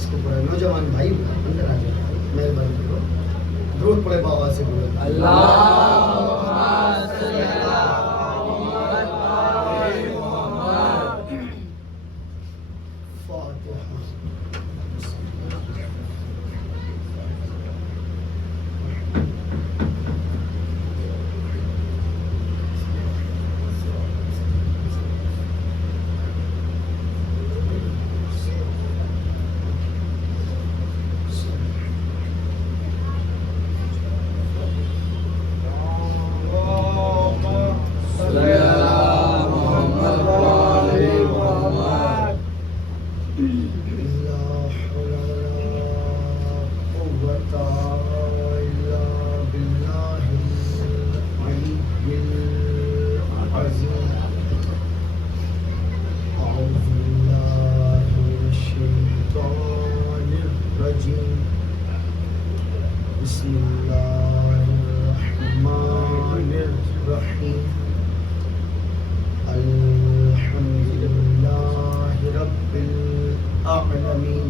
اس کو پڑھے نوجوان بھائی اندر آ جائے مہربانی کرو درود پڑھے بابا سے بولے بسم الله الرحمن الرحيم الحمد لله رب العالمين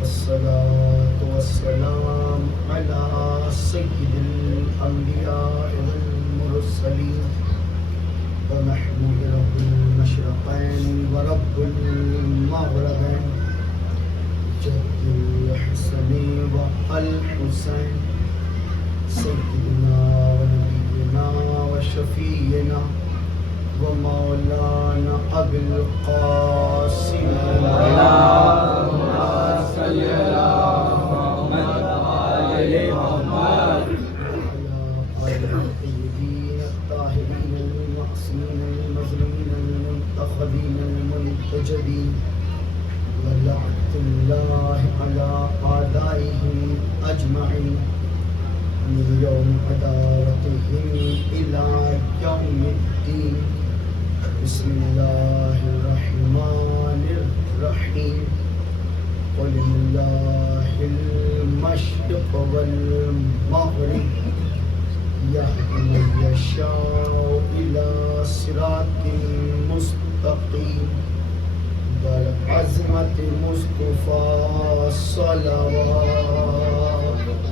والصلاة والسلام على سيد الأنبياء والمرسلين ومحمود رب المشرقين ورب المغربين جد الحسن والحسين سيدنا ونبينا وشفينا ومولانا أبي القاسم اللهم صل على محمد وآل محمد وعلى آل الطيبين الطاهرين المعصومين المظلومين المنتخبين المنتجبين ولعنة الله على أعدائهم أجمعين من يوم عداوتهم إلى يوم الدين بسم الله الرحمن الرحيم قل الله المشرق والمغرب يهدي من يشاء إلى صراط مستقيم والعظمة مصطفى صلوات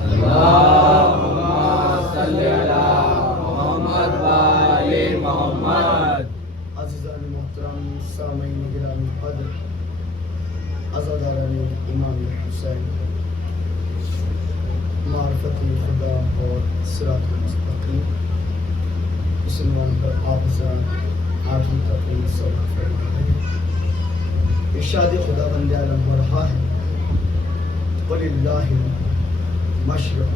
اللهم صل على محمد وآل محمد. عزیزان محترم سامعین گرامی قدر عزاداران امام حسین معرفت خدا اور صراط المستقیم اس عنوان پر آپ حضرات آٹھویں تقریر سبق فرما رہے ہیں. ارشاد خدا بند عالم ہو رہا ہے قل اللہ المشرق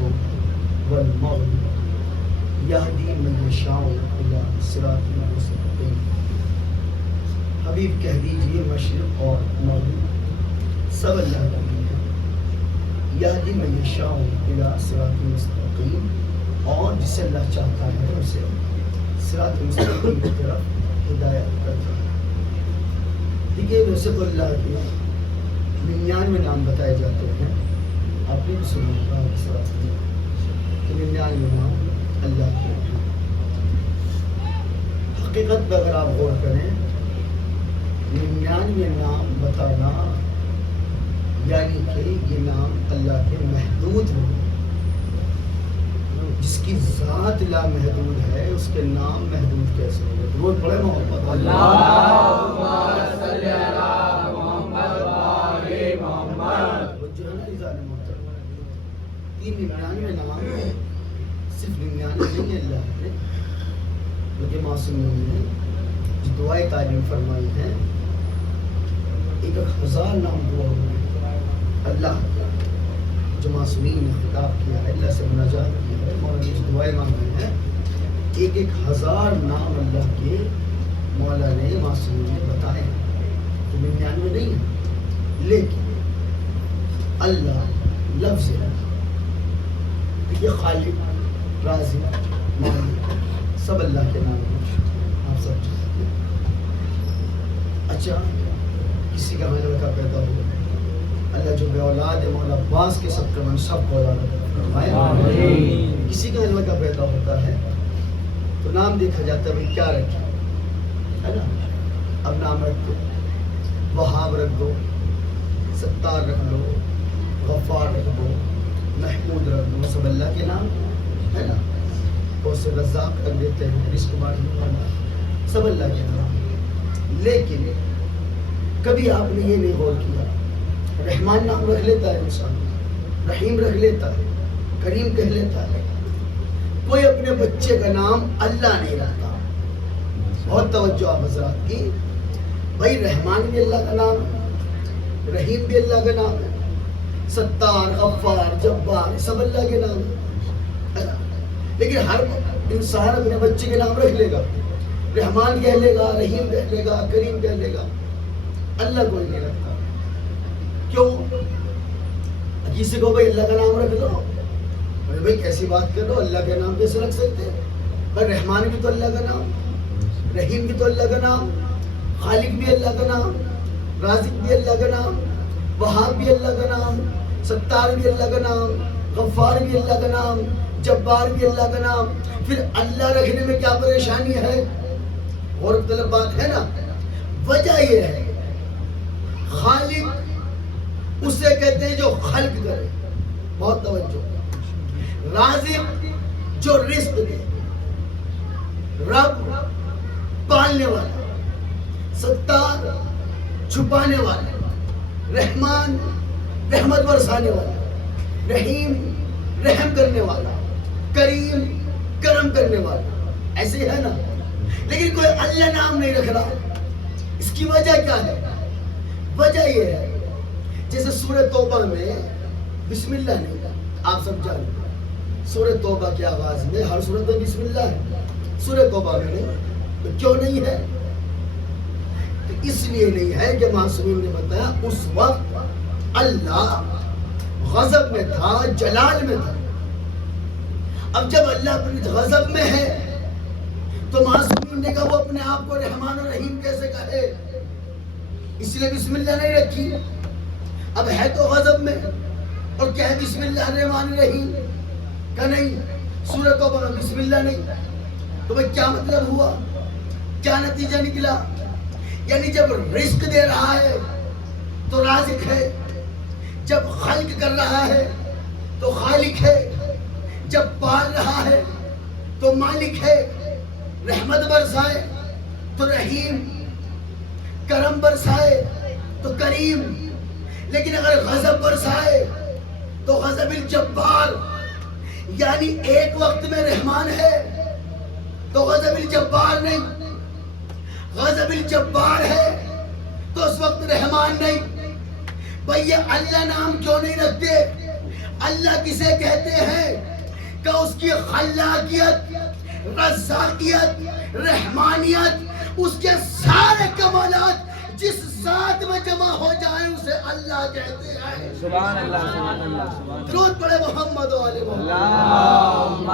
والمغرب یہدی من یشاء الی صراط مستقیم. حبیب کہہ دیجئے مشرق اور مغرب سب اللہ کا دین ہے. یہدی من یشاء الی صراط مستقیم اور جسے اللہ چاہتا ہے اسے صراط مستقیم کی طرف ہدایت کرتا ہے. دیکھیے ویسے تو اللہ کے 99 نام بتائے جاتے ہیں. آپ نے بھی سنا ہوگا کہ 99 نام اللہ کے ہیں. حقیقت پر اگر آپ غور کریں 99 نام بتانا یعنی کہ یہ نام اللہ کے محدود ہیں. جس کی ذات لا محدود ہے اس کے نام محدود کیسے ہو گئے؟ روز پڑھے محمد اللهم صل على محمد وآل محمد. جو ہے نا عزیزان محترم 99 نام صرف 99 نہیں ہے اللہ نے بلکہ معصومین نے جو دعائیں تعلیم فرمائی ہیں 1000 نام دعا ہوئے اللہ جو معصومین نے خطاب کیا ہے اللہ سے مناجات کی ہے مولا نے جو دعائیں مانگی ہیں 1000 نام اللہ کے مولا نے معصومین نے بتائے ہیں. تو 99 نہیں ہے لیکن اللہ لفظ ہے. یہ خالق رازق مالک سب اللہ کے نام ہیں. آپ سب جانتے ہیں. اچھا کسی کا لڑکا پیدا ہو اللہ جو بے اولاد ہے مولا عباس کے سب کا من سب کو اولاد فرمائے. کسی کا لڑکا پیدا ہوتا ہے تو نام دیکھا جاتا ہے بھائی کیا رکھے ہے نا. اب نام رکھ دو وہاب رکھ دو ستار رکھ لو، غفار رکھ دو، محمود رکھ دو، سب اللہ کے نام ہے نا. بہت سے رزاق رکھ دیتے ہیں، رزق بانٹنے والا، سب اللہ کے نام. لیکن کبھی آپ نے یہ نہیں غور کیا، رحمان نام رکھ لیتا ہے انسان، رحیم رکھ لیتا ہے، کریم کہہ لیتا ہے، کوئی اپنے بچے کا نام اللہ نہیں رکھتا. بہت توجہ آپ حضرات کی. بھائی رحمان بھی اللہ کا نام ہے، رحیم بھی اللہ کا نام ہے، ستار، غفار، جبار سب اللہ کے نام ہے نا. لیکن ہر انسان اپنے بچے کے نام رکھ لے گا، رحمان کہہ لے گا، رحیم کہہ لے گا، کریم کہہ لے گا، اللہ کوئی نہیں رکھتا. کیوں؟ کسی کو بھائی اللہ کا نام رکھ لو، بھائی کیسی بات کر رہے ہو، اللہ کا نام کیسے رکھ سکتے ہیں؟ بھائی رحمان بھی تو اللہ کا نام، رحیم بھی تو اللہ کا نام، خالق بھی اللہ کا نام، رازق بھی اللہ کا نام، وہاب بھی اللہ کا نام، ستار بھی اللہ کا نام، غفار بھی اللہ کا نام، جبار بھی اللہ کا نام. پھر اللہ رکھنے میں کیا پریشانی ہے؟ غور طلب بات ہے نا. وجہ یہ ہے خالق اسے کہتے ہیں جو خلق کرے، بہت توجہ. رازق جو رزق دے، رب پالنے والا، ستار چھپانے والا، رحمان رحمت برسانے والا، رحیم رحم کرنے والا، کریم کرم کرنے والا. ایسے ہے نا. لیکن کوئی اللہ نام نہیں رکھ رہا. اس کی وجہ کیا ہے؟ وجہ یہ ہے جیسے سورہ توبہ میں بسم اللہ نہیں، آپ سب جانتے ہیں سورہ توبہ کے آغاز میں ہر سورت میں بسم اللہ ہے، سورہ توبہ میں نہیں. تو کیوں نہیں ہے؟ تو اس لیے نہیں ہے کہ معصومین نے بتایا اس وقت اللہ غضب میں تھا، جلال میں تھا. اب جب اللہ اپنی غضب میں ہے تو معصومین نے کہا وہ اپنے آپ کو رحمان و رحیم کیسے کہے؟ اس لیے بسم اللہ نہیں رکھی. اب ہے تو غضب میں اور کیا ہے بسم اللہ الرحمن الرحیم کا نہیں، سورۃ توبہ میں بسم اللہ نہیں. تو بھئی کیا مطلب ہوا؟ کیا نتیجہ نکلا؟ یعنی جب رزق دے رہا ہے تو رازق ہے، جب خلق کر رہا ہے تو خالق ہے، جب پال رہا ہے تو مالک ہے، رحمت برسائے تو رحیم، کرم برسائے تو کریم. لیکن اگر غضب برسائے تو غضب الجبار، یعنی ایک وقت میں رحمان ہے تو غضب الجبار نہیں، غضب الجبار ہے تو اس وقت رحمان نہیں. بھئی یہ اللہ نام کیوں نہیں رکھتے؟ اللہ کسے کہتے ہیں کہ اس کی خلاقیت، رزاقیت، رحمانیت، اس کے سارے کمالات جس ذات میں جمع ہو جائیں اسے اللہ کہتے ہیں. سبحان اللہ، سبحان اللہ، سبحان اللہ. درود پڑھے محمد و آل محمد. اللہم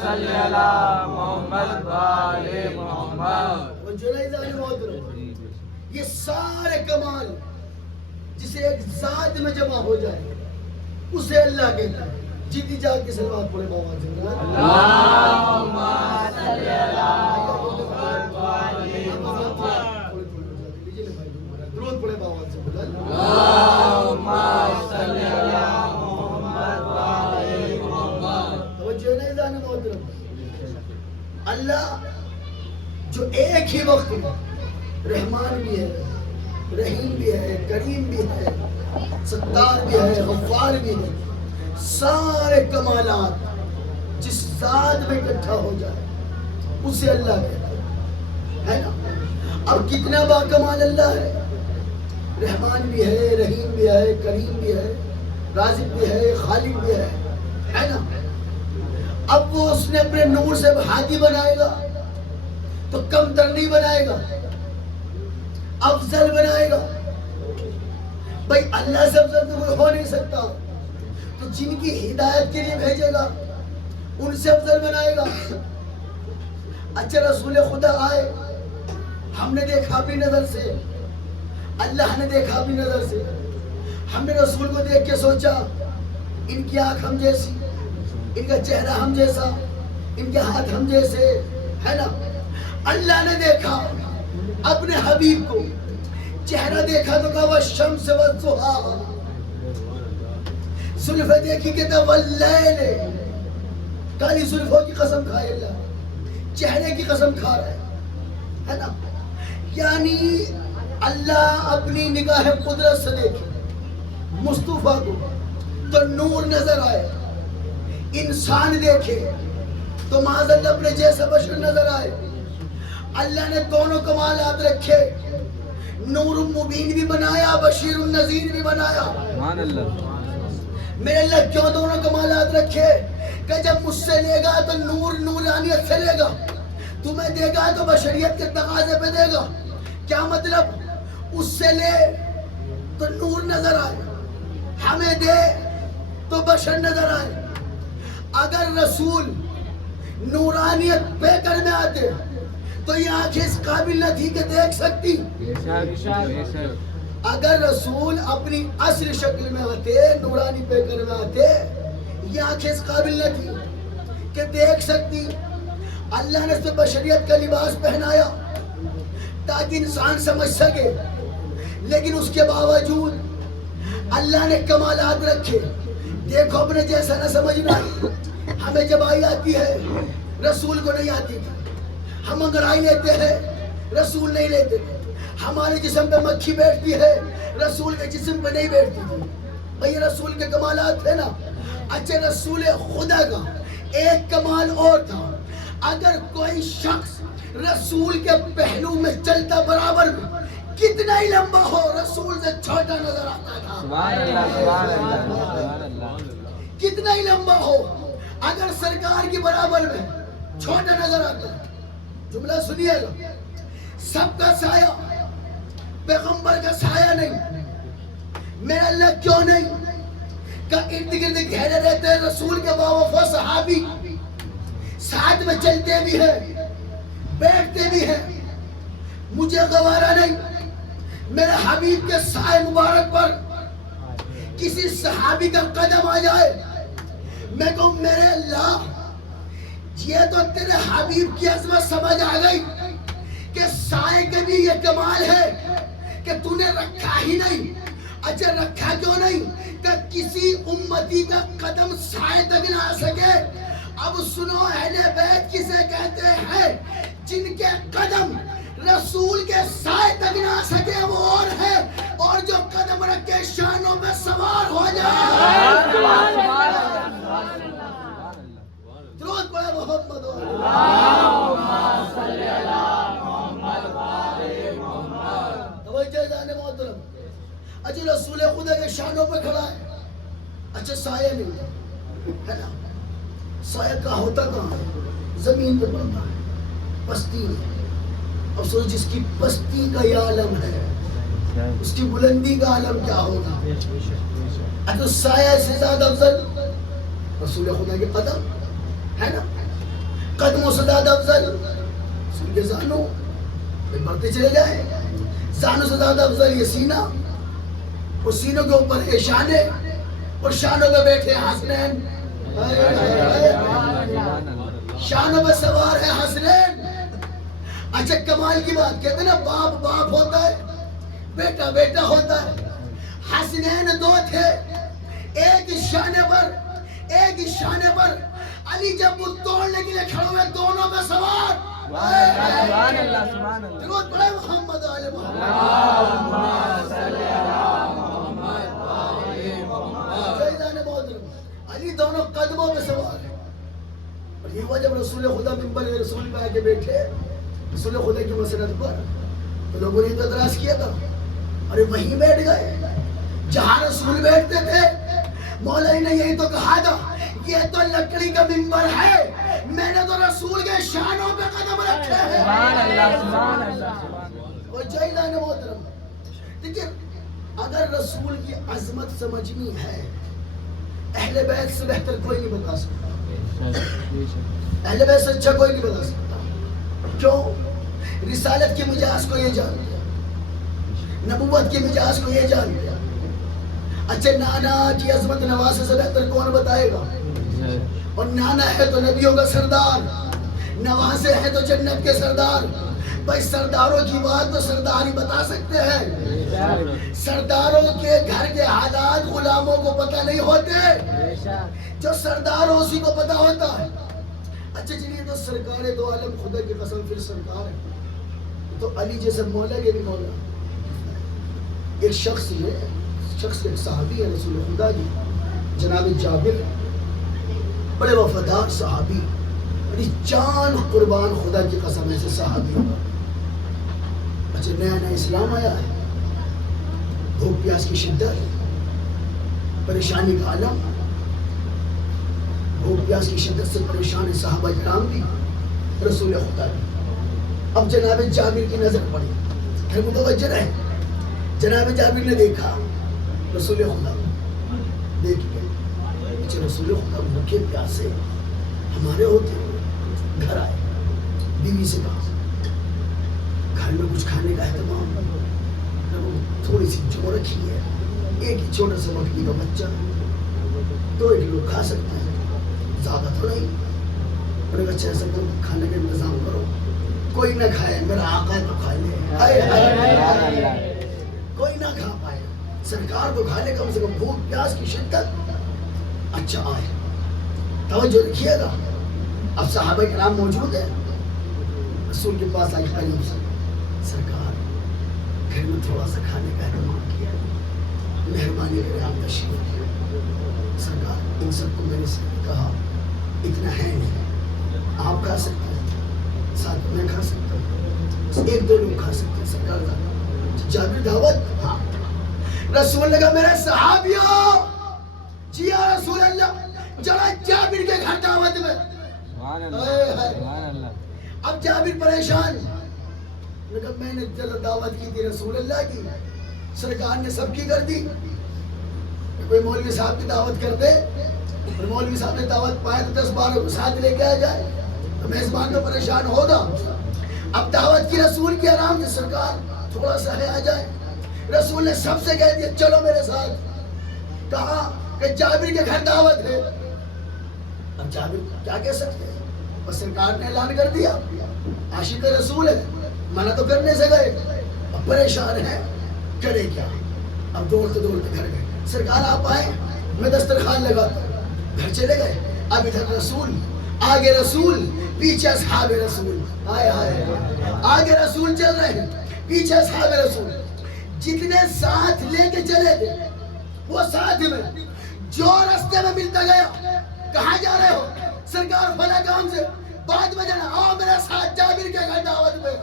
صلی علی محمد و آل محمد. وہ جنیدہ محترم، یہ سارے کمال جسے ایک ذات میں جمع ہو جائے اسے اللہ کہتا ہے. جیتی جا کے سلوات پڑھے بابا سے. اللہم صلی علی محمد و آل محمد. درود پڑھے بابا سے. اللہم صلی علی محمد و آل محمد. توجہ نہیں جانے محترم. اللہ جو ایک ہی وقت میں رحمان بھی ہے، رحیم بھی ہے، کریم بھی ہے، ستار بھی ہے، غفار بھی ہے، سارے کمالات جس ذات میں اکٹھا ہو جائے اسے اللہ کہتے ہے نا. اب کتنا با کمال اللہ ہے، رحمان بھی ہے، رحیم بھی ہے، کریم بھی ہے، رازق بھی ہے، خالق بھی ہے نا. اب وہ اس نے اپنے نور سے ہادی بنائے گا تو کم تر نہیں بنائے گا، افضل بنائے گا. بھائی اللہ سے افضل تو کوئی ہو نہیں سکتا، تو جن کی ہدایت کے لیے بھیجے گا ان سے افضل بنائے گا. اچھا رسول خدا آئے، ہم نے دیکھا اپنی نظر سے، اللہ نے دیکھا اپنی نظر سے، ہم نے رسول کو دیکھ کے سوچا ان کی آنکھ ہم جیسی، ان کا چہرہ ہم جیسا، ان کے ہاتھ ہم جیسے ہے نا. اللہ نے دیکھا اپنے حبیب کو چہرہ دیکھا تو کہا والشمس والضحیٰ، زلفیں دیکھی کہ تھا واللیل، کالی زلفوں کی قسم کھائے اللہ، چہرے کی قسم کھا رہا ہے نا. یعنی اللہ اپنی نگاہ قدرت سے دیکھے مصطفیٰ کو تو نور نظر آئے، انسان دیکھے تو معاذ اللہ اپنے جیسا بشر نظر آئے. اللہ نے دونوں کمالات رکھے، نور مبین بھی بنایا، بشیر النذیر بھی بنایا. سبحان اللہ. میرے اللہ کیوں دونوں کمالات رکھے؟ کہ جب مجھ سے لے گا تو نور نورانیت سے لے گا، تمہیں دے گا تو بشریت کے تقاضے پہ دے گا. کیا مطلب؟ اس سے لے تو نور نظر آئے، ہمیں دے تو بشر نظر آئے. اگر رسول نورانیت پہ کر میں آتے تو یہ آنکھیں اس قابل نہ تھی کہ دیکھ سکتی. اگر رسول اپنی اصل شکل میں آتے، نورانی پہ کر میں آتے، یہ آنکھیں اس قابل نہ تھی کہ دیکھ سکتی. اللہ نے اس پہ بشریت کا لباس پہنایا تاکہ انسان سمجھ سکے، لیکن اس کے باوجود اللہ نے کمالات رکھے. دیکھو اپنے جیسا نہ سمجھنا. ہمیں جب آئی آتی ہے رسول کو نہیں آتی تھی، ہم انگڑائی لیتے ہیں رسول نہیں لیتے تھے. ہمارے جسم پہ مکھی بیٹھتی ہے، رسول کے جسم پہ نہیں بیٹھتی تھی. بھئی رسول کے کمالات تھے نا. اچھا رسول خدا کا ایک کمال اور تھا، اگر کوئی شخص رسول کے پہلو میں چلتا برابر میں کتنا ہی لمبا ہو رسول سے چھوٹا نظر آتا تھا. سبحان اللہ. سبحان اللہ. سبحان اللہ. کتنا ہی لمبا ہو اگر سرکار کی برابر میں چھوٹا نظر آتا ہے. جملہ سنیے گا، سب کا سایہ پیغمبر کا سایہ نہیں. میرا اللہ کیوں نہیں کہ ارد گرد گھیرے رہتے ہیں رسول کے باوفا صحابی، ساتھ میں چلتے بھی ہیں بیٹھتے بھی ہیں. مجھے گوارا نہیں میرے حبیب کے سائے مبارک پر کسی صحابی کا قدم آ جائے، میں کہوں میرے اللہ یہ تو تیرے حبیب کی عظمت سمجھ آ گئی کہ سائے کے بھی یہ کمال ہے کہ تو نے رکھا ہی نہیں. اچھا رکھا کیوں نہیں؟ کہ کسی امتی کا قدم سائے تک نہ آ سکے. اب سنو اہل بیت کسے کہتے ہیں؟ جن کے قدم رسول کے سائے تک نہ آ سکے وہ اور ہے، اور جو قدم رکھ کے شانوں پہ سوار ہو جائے. درود پڑھے محمد اللہم صلی علی محمد وآل محمد. توجہ جانے محترم. اچھا رسول خدا کے شانوں پہ کھڑا ہے، اچھا سایہ نہیں ہے نا. سایہ کا ہوتا کہاں ہے؟ زمین پہ پڑتا ہے، پستی میں. افسوس جس کی پستی کا یہ عالم ہے اس کی بلندی کا عالم کیا ہوگا. اچھا سایہ سے زیادہ افضل رسول خدا کے قدم ہے نا. قدموں سے زیادہ افضل رسول کے زانوں پہ بڑھتے چلے جائیں. زانوں سے زیادہ افضل یہ سینہ، اور سینوں کے اوپر یہ شانے، اور شانوں پہ بیٹھے حسنین. شانوں پہ سوار ہے حسنین. اچھا کمال کی بات کہتے ہیں نا، باپ باپ ہوتا ہے، بیٹا بیٹا ہوتا ہے. حسنین دو تھے، ایک اس شانے پر ایک اس شانے پر. علی جب وہ توڑنے کے لیے کھڑے ہوئے دونوں پہ سوار. سبحان اللہ. سبحان اللہ. درود پڑھے محمد آل محمد. اللہم صلی علی محمد وآل محمد. فیضان محترم علی دونوں قدموں پہ سوار ہے. اور یہ ہوا جب رسول خدا منبر رسول پہ آگے بیٹھے رسول خدا کی مسند پر، تو لوگوں نے اعتراض کیا تھا، ارے وہیں بیٹھ گئے جہاں رسول بیٹھتے تھے. مولا نے یہی تو کہا تھا یہ تو لکڑی کا منبر ہے، میں نے تو رسول کے شانوں پہ قدم رکھے ہیں. سبحان اللہ. سبحان اللہ. اور جائلان محترم دیکھیں، اگر رسول کی عظمت سمجھنی ہے اہل بیت سے بہتر کوئی نہیں بتا سکتا. اہل بیت سے اچھا کوئی نہیں بتا سکتا. کیوں؟ رسالت کے مجاز کو یہ جان لیا، نبوت کے مجاز کو یہ جان لیا. اچھا نانا کی عظمت نواسے سے بہتر کون بتائے گا؟ اور نانا ہے تو نبیوں کا سردار، نواسے ہے تو جنت کے سردار. بھائی سرداروں کی بات تو سردار ہی بتا سکتے ہیں. سرداروں کے گھر کے حالات غلاموں کو پتہ نہیں ہوتے، جو سردار ہو اسی کو پتہ ہوتا ہے. اچھا چلیے، تو سرکار دو عالم خدا کی قسم پھر سرکار ہے تو علی جیسے مولا کے بھی مولا. ایک شخص ایک صحابی ہے رسول خدا کی، جناب جابر، بڑے وفادار صحابی، بڑی جان قربان خدا کی قسم ایسے صحابی. اچھا نیا اسلام آیا ہے، بھوک پیاس کی شدت، پریشانی کا عالم، بھوک پیاس کی شدت سے پریشان صحابہ کرام بھی، رسول خدا بھی. اب جناب جابر کی نظر پڑی، پھر متوجہ رہے. جناب جابر نے دیکھا رسول خدا دیکھ کے، رسول خدا بھوکے پیاسے ہمارے ہوتے گھر آئے. بیوی سے کہا گھر میں کچھ کھانے کا اہتمام، تھوڑی سی جو رکھی ہے، ایک ہی چھوٹا سا بکری کا بچہ، 2 لوگ کھا سکتے ہیں، زیادہ تو نہیں. اور ایک اچھا ایسا کھانے کا انتظام کرو، کوئی نہ کھائے، میرا آقا ہے تو کھا لے. کوئی نہ کھا پائے، سرکار تو کھا لے، کم سے کم بھوک پیاس کی شدت. اچھا آئے، توجہ رکھیے گا. اب صحابہ کرام موجود ہیں، رسول کے پاس آئے قریب سے، سرکار گھر میں تھوڑا سا کھانے کا اہتمام کیا، مہربانی کرے آپ تشریف لائیں. سرکار ان سب کو میں نے کہا اتنا ہے نہیں، آپ کھا سکتے ہیں، ساتھ میں کھا سکتا ہوں، 1-2 لوگ کھا سکتے ہیں. سرکار جابر دعوت، ہاں. رسول نے کہا میرے صحابیوں، جی یا رسول اللہ، جڑا جابر کے گھر دعوت میں. اب جابر پریشان، لیکن میں نے دعوت کی تھی رسول اللہ کی، سرکار نے سب کی کر دی. کوئی مولوی صاحب کی دعوت کر دے، اور مولوی صاحب نے دعوت پائے تو 10-12 کو ساتھ لے کے آ جائے تو میزبان تو پریشان ہوگا. اب دعوت کی رسول کی، آرام سے سرکار تھوڑا سا ہے آ جائے. رسول نے سب سے کہہ دیا چلو میرے ساتھ. کہا کہ جابر کے گھر دعوت ہے. اب جابر کیا کہہ سکتے ہیں، بس سرکار نے اعلان کر دیا، عاشق رسول ہے، منع تو کرنے سے گئے، اب پریشان ہے، کرے کیا. اب دوڑتے گھر گئے. سرکار آپ آئے، میں دسترخوان لگاتا ہوں. گھر چلے گئے. اب ادھر رسول، آگے رسول، پیچھے اصحاب رسول. آگے رسول چل رہے ہیں، پیچھے اصحاب رسول. جتنے ساتھ لے کے چلے تھے وہ ساتھ میں، جو رستے میں ملتا گیا، کہاں جا رہے ہو؟ سرکار فلاں کام سے، بعد میں جانا، آؤ میرے ساتھ جابر کے گھر دعوت میں.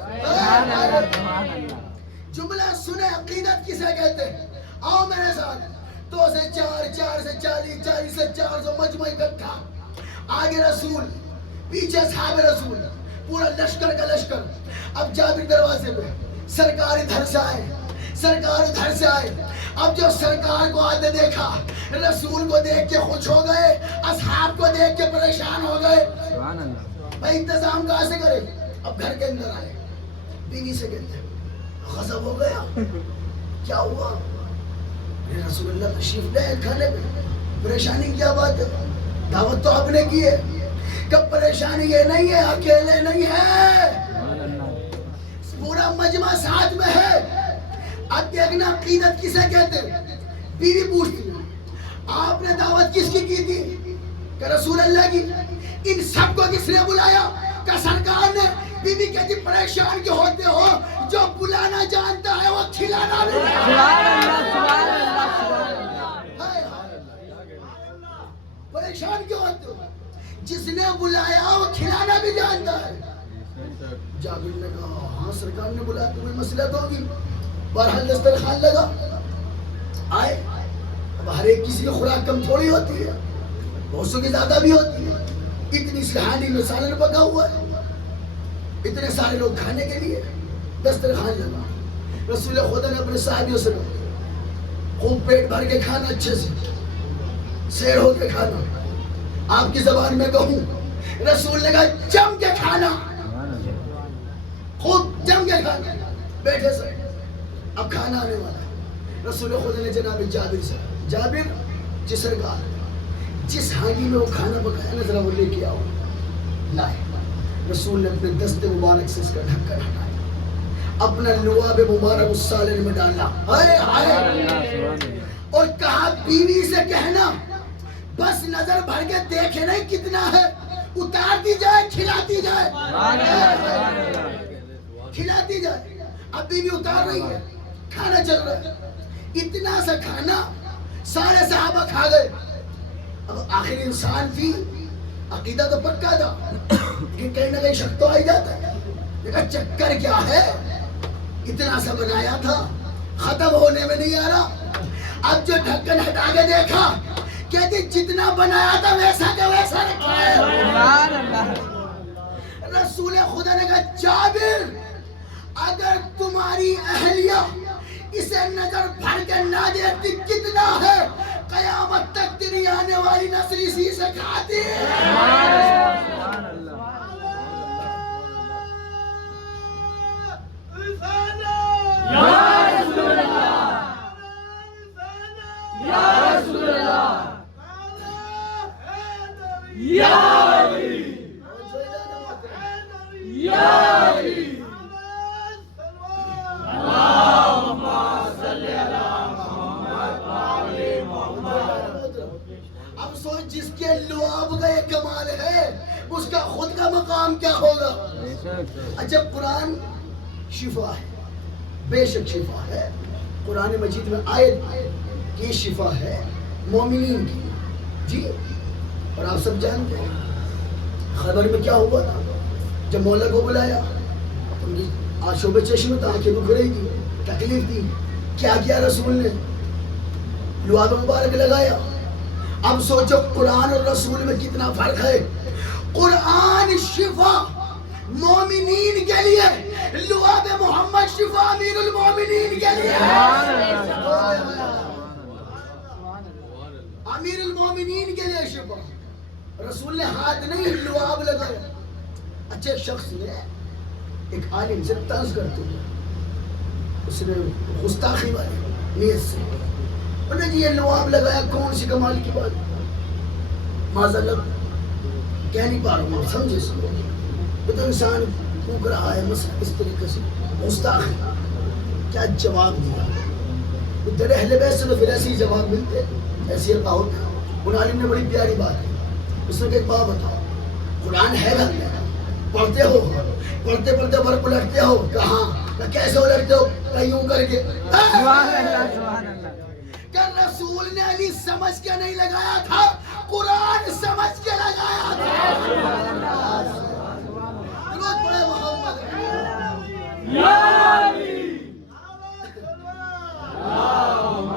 جملہ سنے عقیدت کسے کہتے ہیں، آؤ میرے ساتھ. 2 سے 4، 4 سے 40، 40 سے 400 مجمع اکٹھا. آگے رسول، پیچھے اصحاب رسول، پورا لشکر کا لشکر. اب جابر دروازے پہ، سرکار ادھر سے آئے، سرکار ادھر سے آئے. اب جو سرکار کو آتے دیکھا، رسول کو دیکھ کے خوش ہو گئے، اصحاب کو دیکھ کے پریشان ہو گئے. بھائی انتظام کہاں سے کرے؟ اب گھر کے اندر آئے، بیوی سے کہتے ہیں غضب ہو گیا، کیا ہوا؟ رسول اللہ تشریف لے کھانے پہ، پریشانی کیا بات ہے؟ دعوت تو آپ نے کی ہے. کب پریشانی یہ نہیں ہے، اکیلے نہیں ہے، پورا مجمع ساتھ میں ہے. اب دیکھنا عقیدت کسے کہتے ہیں. بیوی پوچھتی آپ نے دعوت کس کی تھی؟ کہ رسول اللہ کی. ان سب کو کس نے بلایا؟ کہ سرکار نے. بیوی کہتی پریشان کیوں ہوتے ہو؟ جو بلانا جانتا ہے وہ کھلانا بھی پریشان کیوں ہوتے ہو؟ جس نے بلایا وہ کھلانا بھی جانتا ہے. جابر نے کہا ہاں سرکار نے بلایا، تمہیں مسئلہ ہوگی. بہرحال دسترخوان لگا، آئے. اب ہر ایک کسی کی خوراک کم تھوڑی ہوتی ہے، بہت سو کی زیادہ بھی ہوتی ہے. اتنی سہانی میں سالن پکا ہوا ہے، اتنے سارے لوگ کھانے کے لیے. دسترخوان لگا. رسول خدا نے اپنے صحابیوں سے کہا خوب پیٹ بھر کے کھانا، اچھے سے سیر ہو کے کھانا. آپ کی زبان میں کہوں، رسول نے کہا جم کے کھانا، خوب جم کے کھانا. بیٹھے سے اب کھانا آنے والا ہے. رسول خدا نے جناب جابر سے، جابر جس سرکار جس ہانڈی میں وہ کھانا پکایا نا ذرا وہ لے کے آؤ. لائے. رسول نے اپنے دست مبارک سے اس کا ڈھکن ہٹایا. اپنا لعاب مبارک اس سالن میں ڈالنا، ہائے ہائے، اور کہا بیوی سے کہنا بس نظر بھر کے دیکھے نہیں کتنا ہے، اتار دی جائے کھلاتی جائے، کھلاتی جائے۔ اب بیوی اتار رہی ہے، کھانا چل رہا ہے، اتنا سا کھانا سارے صحابہ کھا گئے۔ اب آخر انسان تھی، عقیدہ تو پکا تھا کہ کہیں نہ کہیں شک تو آئی جاتا ہے، لیکن چکر کیا ہے، اتنا سا بنایا تھا ختم ہونے میں نہیں آ رہا۔ اب جو ڈھکن ہٹا کے دیکھا کہتے جتنا بنایا تھا ویسا کا ویسا رکھا ہے۔ رسول خدا نے کہا جابر اگر تمہاری اہلیہ اسے نظر بھر کے نہ دیکھتی کتنا ہے، قیامت تک تیری آنے والی نسل اسی سے کھاتی ہے۔ اب سوچ جس کے لعاب کا یہ کمال ہے اس کا خود کا مقام کیا ہوگا۔ اچھا قرآن شفا ہے، بے شک شفا ہے، قرآن مجید میں آیت کی شفا ہے مومنین کی جی۔ اور آپ سب جانتے ہیں خبر میں کیا ہوا تھا، جب مولا کو بلایا ان کی آنکھوں پہ چشم تھا، آنکھیں دکھ رہی تھی، تکلیف تھی، کیا کیا رسول نے لعاب مبارک لگایا۔ اب سوچو قرآن اور رسول میں کتنا فرق ہے۔ قرآن شفا مومنین کے لیے، لعاب محمد شفا امیر المومنین کے لیے، امیر المومنین کے لیے شفا۔ رسول نے ہاتھ نہیں لعاب لگایا۔ اچھے شخص نے ایک عالم سے طنز کرتے ہوئے، اس نے گستاخی والی نیت سے انہوں نے جی یہ لعاب لگایا کون سی کمال کی بات، معاذ اللہ کہہ نہیں پا رہا ہوں، سمجھے سمجھے وہ تو انسان پھونک رہا ہے مثلا اس طریقے سے گستاخی، کیا جواب دیا۔ ادھر اہل بیت سے تو پھر ایسے ہی جواب ملتے، ایسی القاع ہوتا ہے۔ ان عالم نے بڑی پیاری بات ہے، اس نے کہ ایک بات بتاؤ، قرآن ہے گھر میں، پڑھتے ہو، پڑھتے پڑھتے ورق الٹتے ہو، کہاں کیسے الٹتے ہو، کہیں یوں کر کے۔ کہ رسول نے علی سمجھ کے نہیں لگایا تھا، قرآن سمجھ کے لگایا تھا۔ درود پڑھے محمد یا علی، اللہم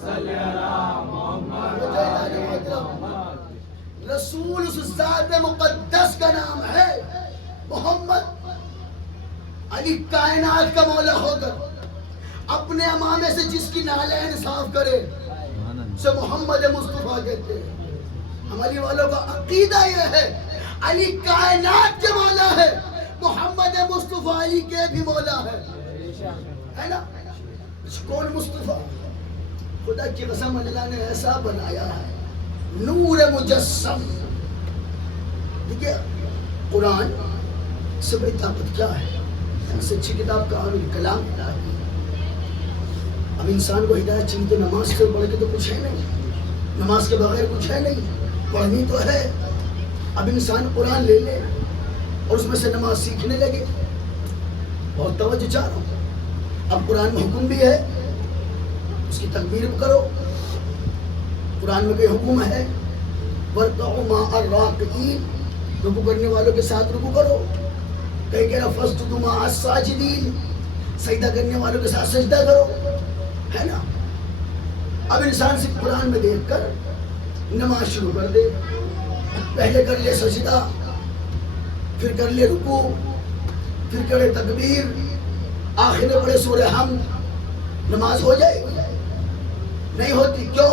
صلی علی محمد۔ رسول اس ذات مقدس کا نام ہے محمد۔ علی کائنات کا مولا ہو کر اپنے امامے سے جس کی نالین صاف کرے سے محمد مصطفیٰ کہتے ہیں۔ ہم علی والوں کا عقیدہ یہ ہے علی کائنات کے مولا ہے، محمد مصطفیٰ علی کے بھی مولا ہے نا۔ کون مصطفیٰ؟ خدا کی قسم اللہ نے ایسا بنایا ہے، نور مجسم۔ دیکھئے قرآن سے بڑی طاقت کیا ہے، سچی کتاب کا کلام ہے۔ اب انسان کو ہدایت چاہیے تو نماز سے پڑھ کے تو کچھ ہے نہیں، نماز کے بغیر کچھ ہے نہیں، پڑھنی تو ہے۔ اب انسان قرآن لے لے اور اس میں سے نماز سیکھنے لگے، بہت توجہ چاہ رہا ہوں۔ اب قرآن میں حکم بھی ہے اس کی تکبیر کرو، قرآن میں کوئی حکم ہے وَارْكَعُوا مَعَ الرَّاكِعِينَ، رکوع کرنے والوں کے ساتھ رکوع کرو، کہیں کہہ رہا فَاسْجُدُوا مَعَ السَّاجِدِينَ، سجدہ کرنے والوں کے ساتھ سجدہ کرو، ہے نا۔ اب انسان صرف قرآن میں دیکھ کر نماز شروع کر دے، پہلے کر لے سجدہ، پھر کر لے رکوع، پھر کرے تکبیر، آخر میں پڑھے سورہ حمد، نماز ہو جائے گی؟ نہیں ہوتی۔ کیوں؟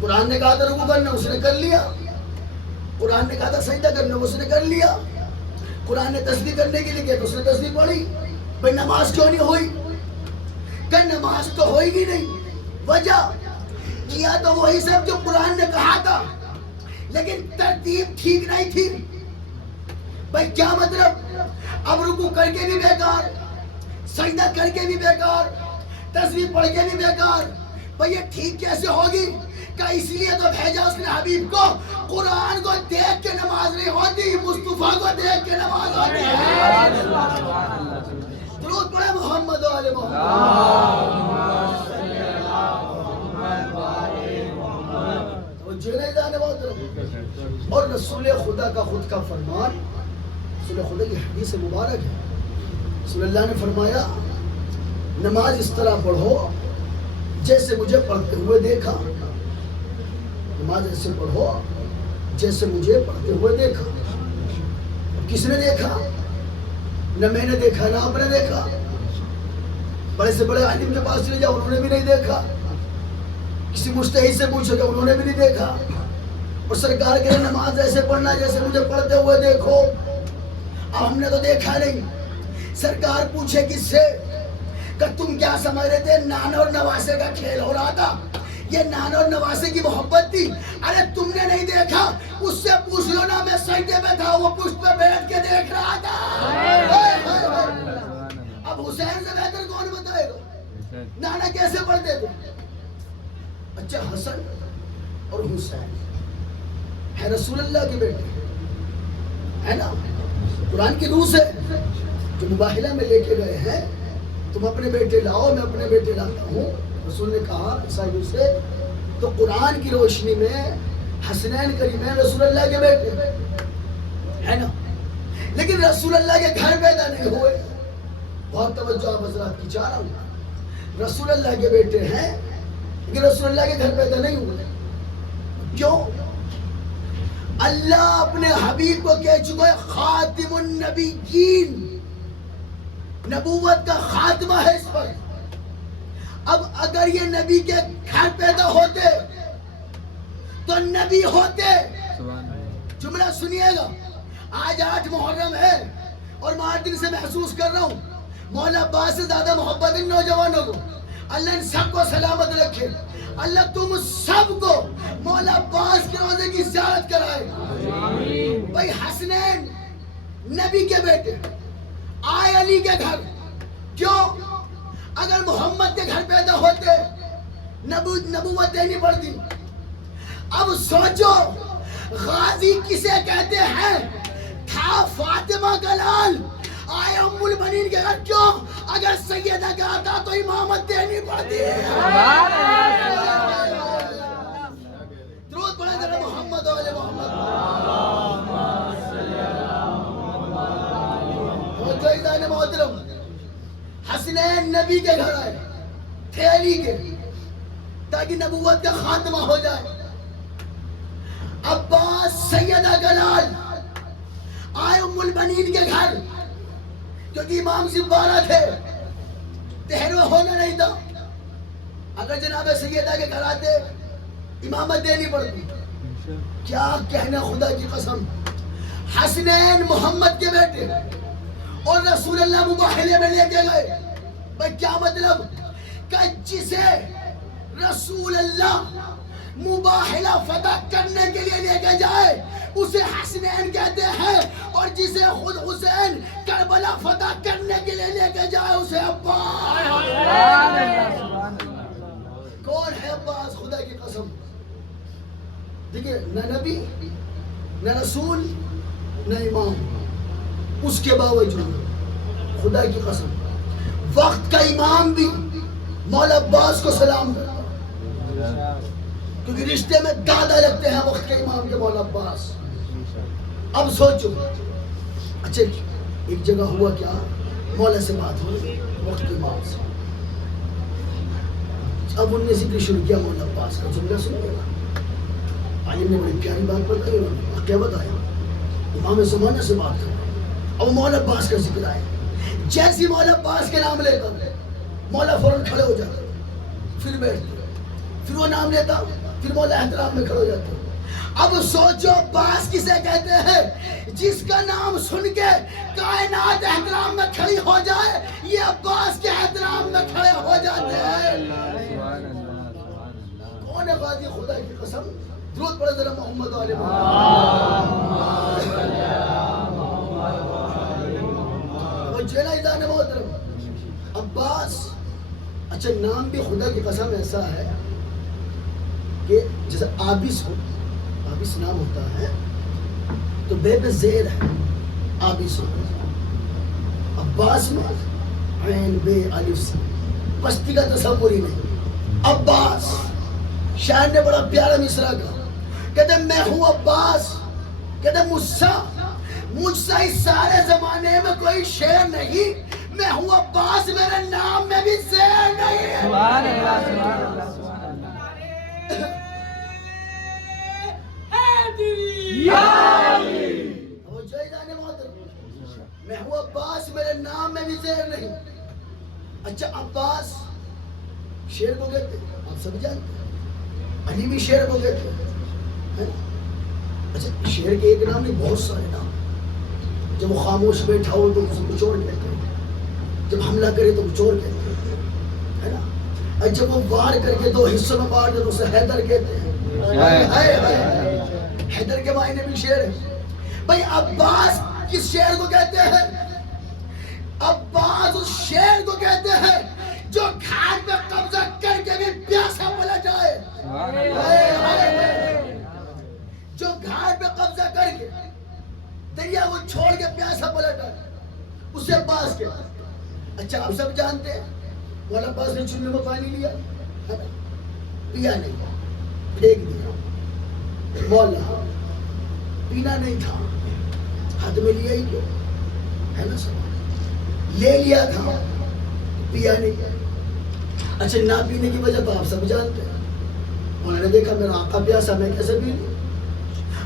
قرآن نے کہا تھا رکوع کرنا، اس نے کر لیا۔ قرآن نے کہا تھا سجدہ کرنا، اس نے کر لیا۔ قرآن نے تسبیح کرنے کے لیے کہا تو اس نے تسبیح پڑھی۔ بھئی نماز کیوں نہیں ہوئی؟ کہ نماز تو ہوئی گی نہیں، وجہ کیا تو وہی سب جو قرآن نے کہا تھا، لیکن ترتیب ٹھیک نہیں تھی۔ بھئی کیا مطلب؟ اب رکوع کر کے بھی بیکار، سجدہ کر کے بھی بیکار، تسبیح پڑھ کے بھی بیکار. بھئی یہ ٹھیک کیسے ہوگی؟ کہ اس لیے تو بھیجا اس نے حبیب کو، قرآن کو دیکھ کے نماز نہیں ہوتی، مصطفیٰ کو دیکھ کے نماز ہوتی ہے. درود پڑھے محمد و آل محمد. اور رسول خدا کا خود کا فرمان، رسول خدا کی حدیث مبارک ہے. رسول اللہ نے فرمایا نماز اس طرح پڑھو جیسے مجھے پڑھتے ہوئے دیکھا. نماز ایسے پڑھو جیسے مجھے پڑھتے ہوئے دیکھا. کس نے دیکھا؟ نہ میں نے دیکھا نہ آپ نے دیکھا. بڑے سے بڑے عالم کے پاس چلے جاؤ، انہوں نے بھی نہیں دیکھا. کسی مجتہد سے پوچھو کہ انہوں نے بھی نہیں دیکھا. اور سرکار کہے نماز ایسے پڑھنا جیسے مجھے پڑھتے ہوئے دیکھو. اب ہم نے تو دیکھا نہیں. سرکار پوچھے کس سے کہ تم کیا سمجھ رہے تھے نانا اور نواسے کا کھیل ہو رہا تھا؟ یہ نانا اور نواسے کی محبت تھی. ارے تم نے نہیں دیکھا، اس سے پوچھ لو نا. میں سجدے پہ تھا، وہ پشت پہ بیٹھ کے دیکھ رہا تھا. اب حسین سے بہتر کون بتائے گا نانا کیسے پڑھتے تھے؟ اچھا حسن اور حسین ہے رسول اللہ کے بیٹے ہے نا. قرآن کی روح سے جو مباہلہ میں لے کے گئے ہیں، تم اپنے بیٹے لاؤ، میں اپنے بیٹے لاتا ہوں. رسول نے کہا عیسائیوں سے تو قرآن کی روشنی میں حسنین کریمین رسول اللہ کے بیٹے ہے نا. لیکن رسول اللہ کے گھر پیدا نہیں ہوئے. بہت توجہ آپ حضرات کی چاہ رہا ہوں. رسول اللہ کے بیٹے ہیں لیکن رسول اللہ کے گھر پیدا نہیں ہوئے. کیوں؟ اللہ اپنے حبیب کو کہہ چکا ہے خاتم النبیین، نبوت کا خاتمہ ہے اس پر. اب اگر یہ نبی کے گھر پیدا ہوتے تو نبی ہوتے. جملہ سنیے گا. آج 8 محرم ہے اور میں 8 دن سے محسوس کر رہا ہوں مولا عباس سے زیادہ محبت ان نوجوانوں کو. اللہ ان سب کو سلامت رکھے. اللہ تم سب کو مولا عباس کے روزے کی زیارت کرائے. بھائی حسنین نبی کے بیٹے آئے علی کے گھر. کیوں؟ اگر محمد کے گھر پیدا ہوتے نبوت نہیں پڑتی. اب سوچو غازی کسے کہتے ہیں؟ تھا فاطمہ کا لال، آئے ام المنین کے گھر. کیوں؟ اگر سیدہ کا آتا تو امامت دینی پڑتی. درود پڑھیں ذرا محمد و آل محمد. محترم حسنین نبی کے گھر آئے تھے علی کے تاکہ نبوت کا خاتمہ ہو جائے. عباس سیدہ کا لال آئے ام البنین کے گھر کیونکہ امام سے 12 تھے، تہروا ہونا نہیں تھا. اگر جناب سیدہ کے گھر آتے امامت دینی پڑتی. کیا کہنا خدا کی قسم. حسنین محمد کے بیٹے اور رسول اللہ مباہلے میں لے کے گئے. بھائی کیا مطلب؟ کہ جسے رسول اللہ مباہلہ فتح کرنے کے لیے لے کے جائے اسے حسنین کہتے ہیں، اور جسے خود حسین کربلا فتح کرنے کے لیے لے کے جائے اسے عباس. کون ہے عباس؟ خدا کی قسم. دیکھیں نہ نبی نہ رسول نہ امام، اس کے باوجود خدا کی قسم وقت کا امام بھی مولا عباس کو سلام کرتا، کیونکہ رشتے میں دادا لگتے ہیں وقت کے امام کے مولا عباس. اب سوچو اچھا ایک جگہ ہوا کیا، مولا سے بات ہوئی وقت کے امام سے. اب انہوں نے ذکر شروع کیا مولا عباس کا. جملہ سنو گا. عالم نے بڑی پیاری بات بتائی. انہوں نے کیا بتایا؟ امام زمانہ سے بات کریں. اب مولا عباس کا ذکر آئے. جیسی مولا عباس کے نام لیتا مولا فوراً کھڑے ہو جاتے، پھر بیٹھتے، پھر وہ نام لیتا، پھر مولا احترام میں کھڑے ہو جاتے. اب سوچو عباس کسے کہتے ہیں؟ جس کا نام سن کے کائنات احترام میں کھڑی ہو جائے. یہ عباس کے احترام میں کھڑے ہو جاتے ہیں. کون ہے غازی خدا کی قسم؟ درود پڑھے ذرا محمد علیہ عباس، اچھا نام بھی خدا کی قسم ایسا ہے کہ جیسے عابس ہو، عابس نام ہوتا ہے تو بے پہ زیر ہے، عابس ہو. عباس میں عین بے الف سے پستی کا تصور ہی نہیں. عباس شاعر نے بڑا پیارا مصرع کہا، کہتے میں ہوں عباس، کہتے مجھ سے اس سارے زمانے میں کوئی شعر نہیں، میں ہوں عباس، میرے نام میں بھی زیر نہیں ہے. سبحان اللہ سبحان اللہ سبحان اللہ. میں ہوں عباس، میرے نام میں بھی زیر نہیں. اچھا عباس شیر کو کہتے ہیں، آپ سب جانتے ہیں. علی بھی شیر کو کہتے ہیں. اچھا شیر کے ایک نام نہیں، بہت سارے نام. جب وہ خاموش بیٹھا ہو تو اسے کچھ اور کہتے ہیں، جب حملہ کرے تو کچھ اور کہتے ہیں، ہے نا. جب وہ وار کر کے دو حصوں میں بانٹ دے تو اسے حیدر کہتے ہیں. حیدر کے معنی بھی شیر ہے. بھائی عباس کس شیر کو کہتے ہیں؟ عباس اس شیر کو کہتے ہیں جو گھاٹ پہ قبضہ کر کے بھی پیاسا پلا جائے. جو گھاٹ پہ قبضہ کر کے دریا کو چھوڑ کے پیاسا پلا جائے اسے عباس کہتے ہیں. اچھا آپ سب جانتے ہیں مولا عباس نے چلے میں پانی لیا، پیا نہیں، پھینک دیا. مولا پینا نہیں تھا، ہاتھ میں لیا ہی کیوں ہے نا. سب لے لیا تھا، پیا نہیں. اچھا نہ پینے کی وجہ تو آپ سب جانتے ہیں. مولا نے دیکھا میرا آقا پیاسا، میں کیسے پی لوں.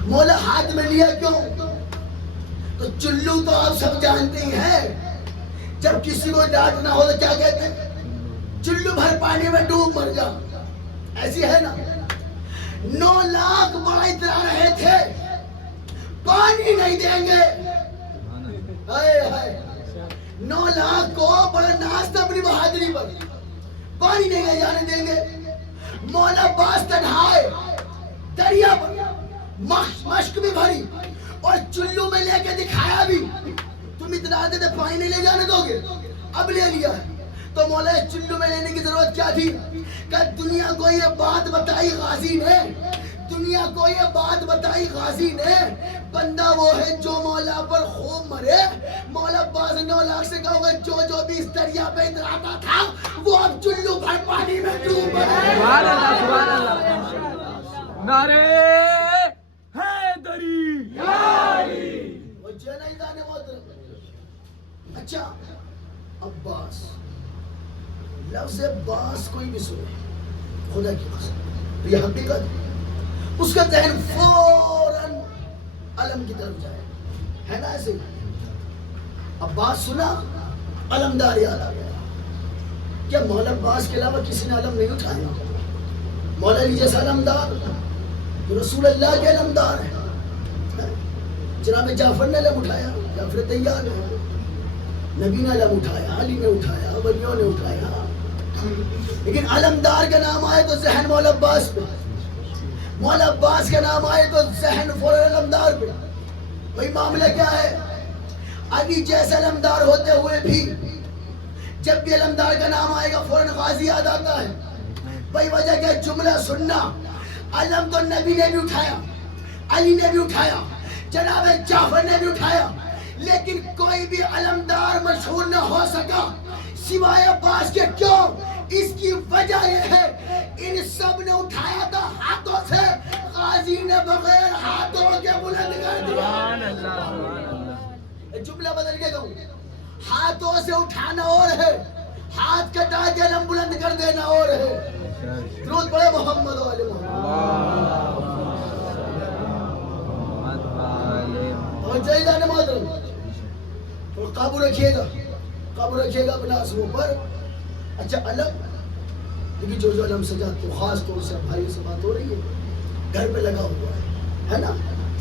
مولا ہاتھ میں لیا کیوں؟ تو چلو تو آپ سب جانتے ہی ہیں، جب کسی کو ڈانٹنا ہو تو کیا کہتے ہیں؟ چلو بھر پانی میں ڈوب مر جا. ایسی ہے نا. 9 لاکھ بڑا اترا رہے تھے، پانی نہیں دیں گے. 9 لاکھ کو بڑا ناز تھا اپنی بہادری پر، پانی نہیں جانے دیں گے. مولا عباس تنہائے دریا پر مشک بھی بھری اور چلو میں لے کے دکھایا بھی. تم اتنا آتے تھے پانی نہیں لے جانے دو گے، اب لے لیا ہے. تو مولا چلو میں لینے کی ضرورت کیا تھی؟ کہ دنیا کو یہ بات بتائی غازی نے، دنیا کو یہ بات بتائی غازی نے، بندہ وہ ہے جو مولا پر خوب مرے. مولا عباس نے 9 لاکھ سے کہا ہوگا جو بھی اس دریا پہ اتراتا تھا وہ اب چلو بھر پانی میں ڈوب مرے. سبحان اللہ سبحان اللہ. نعرے حیدری یاری. وہ جنہی دانے محترم. اچھا عباس، لفظ عباس کوئی بھی سنے خدا کی قسم یہ حقیقت، اس کا ذہن فوراً علم کی طرف جائے، ہے نا. ایسے عباس سنا علمدار یاد آ گیا. کیا مولا عباس کے علاوہ کسی نے علم نہیں اٹھایا؟ مولا علی جیسا علمدار جو رسول اللہ کے علمدار ہے. جناب جعفر نے علم اٹھایا، جعفر طیار ہے. نبی نے علم اٹھایا، علی نے اٹھایا، ولیوں نے اٹھایا. لیکن علمدار کا نام آئے تو ذہن مولا عباس پہ، مولا عباس کا نام آئے تو ذہن فوراً علمدار پہ. وہی معاملہ کیا ہے؟ علی جیسے علمدار ہوتے ہوئے بھی جب بھی علمدار کا نام آئے گا فوراً غازی یاد آتا ہے. بھائی وجہ کیا؟ جملہ سننا. علم تو نبی نے بھی اٹھایا، علی نے بھی اٹھایا، جناب جعفر نے بھی اٹھایا، لیکن کوئی بھی علمدار مشہور نہ ہو سکا سوائے عباس کے. کیوں؟ اس کی وجہ یہ ہے ان سب نے اٹھایا تھا ہاتھوں سے، غازی نے بغیر ہاتھوں کے بلند کر دیا. جملہ بدل کے کہوں، ہاتھوں سے اٹھانا اور ہے، ہاتھ کٹا کے علم بلند کر دینا اور ہے. درود پڑھے محمد و آل محمد. اور جائیدان محترم تو قابو رکھیے گا، قابو رکھیے گا اپنا عصموں پر. اچھا علم، لیکن جو علم سجاتے ہو خاص طور سے بھائی سے بات ہو رہی ہے، گھر پہ لگا ہوا ہے نا،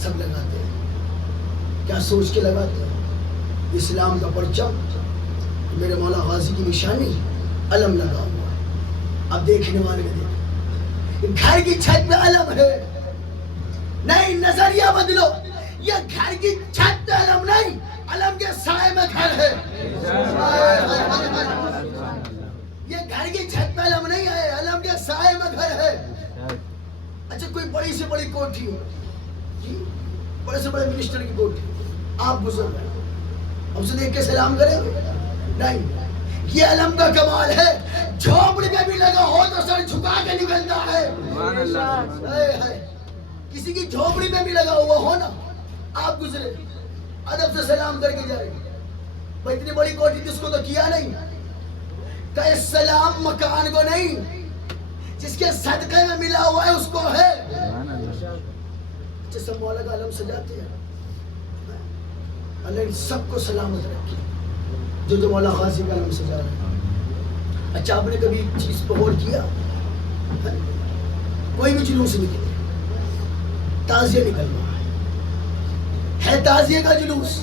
سب لگاتے ہیں. کیا سوچ کے لگاتے ہیں؟ اسلام کا پرچم، میرے مولا غازی کی نشانی، علم لگا ہوا ہے. اب دیکھنے والے دیکھیں، گھر کی چھت پہ علم ہے. نہیں، نظریہ بدلو. یہ گھر کی چھت پہ علم نہیں، علم کے سائے میں گھر ہے. یہ گھر کی چھت پہ علم نہیں ہے، علم کے سائے میں گھر ہے. اچھا کوئی بڑی سے بڑی کوٹھی ہو جی، بڑے سے بڑے منسٹر کی کوٹھی، آپ گزر رہے ہیں، ہم سے دیکھ کے سلام کریں گے؟ نہیں. یہ علم کا کمال ہے، جھوپڑی میں بھی لگا ہو تو سر جھکا کے نکلتا ہے. کسی کی جھوپڑی میں بھی لگا ہوا ہو نا، آپ گزرے ادب سے سلام کر کے جائیں. بھائی اتنی بڑی کوٹھی جس کو تو کیا نہیں، کہ سلام مکان کو نہیں، جس کے صدقے میں ملا ہوا ہے اس کو ہے. جس سے مولا کا علم سجاتے ہیں، اللہ ان سب کو سلامت رکھے جو مولا غازی کا علم سجا رہے ہیں. اچھا آپ نے کبھی چیز پہ غور کیا؟ کوئی بھی جلوس نکلے، تعزیہ نکل رہا ہے تعزیہ کا جلوس،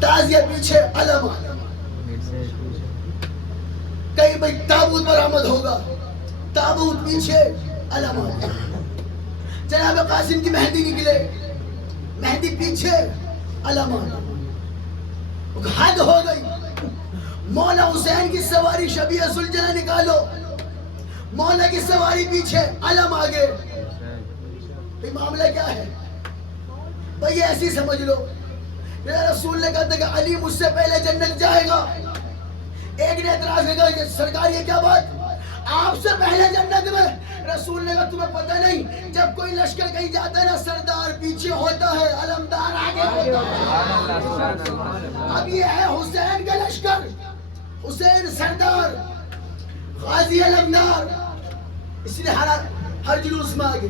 تعزیہ پیچھے علم آ، کہیں بھائی تابوت برآمد ہوگا، تابوت پیچھے علم آ. جناب قاسم کی مہندی نکلے، مہندی پیچھے علم آ. حد ہو گئی. مولا حسین کی سواری شبیہ ذوالجلال نکالو، مولا کی سواری پیچھے علم آگے. معاملہ کیا ہے بھئی؟ ایسی سمجھ لو میرا رسول نے کہا تھا کہ علی مجھ سے پہلے جنت جائے گا. ایک نے اعتراض کیا کہ سرکار یہ کیا بات، آپ سے پہلے جنت میں؟ رسول نے کہا تمہیں پتہ نہیں، جب کوئی لشکر کہیں جاتا ہے نا، سردار پیچھے ہوتا ہے، علمدار آگے ہوتا ہے. اب یہ ہے حسین کا لشکر، حسین سردار، غازی علمدار، اس لیے ہر جلوس میں آگے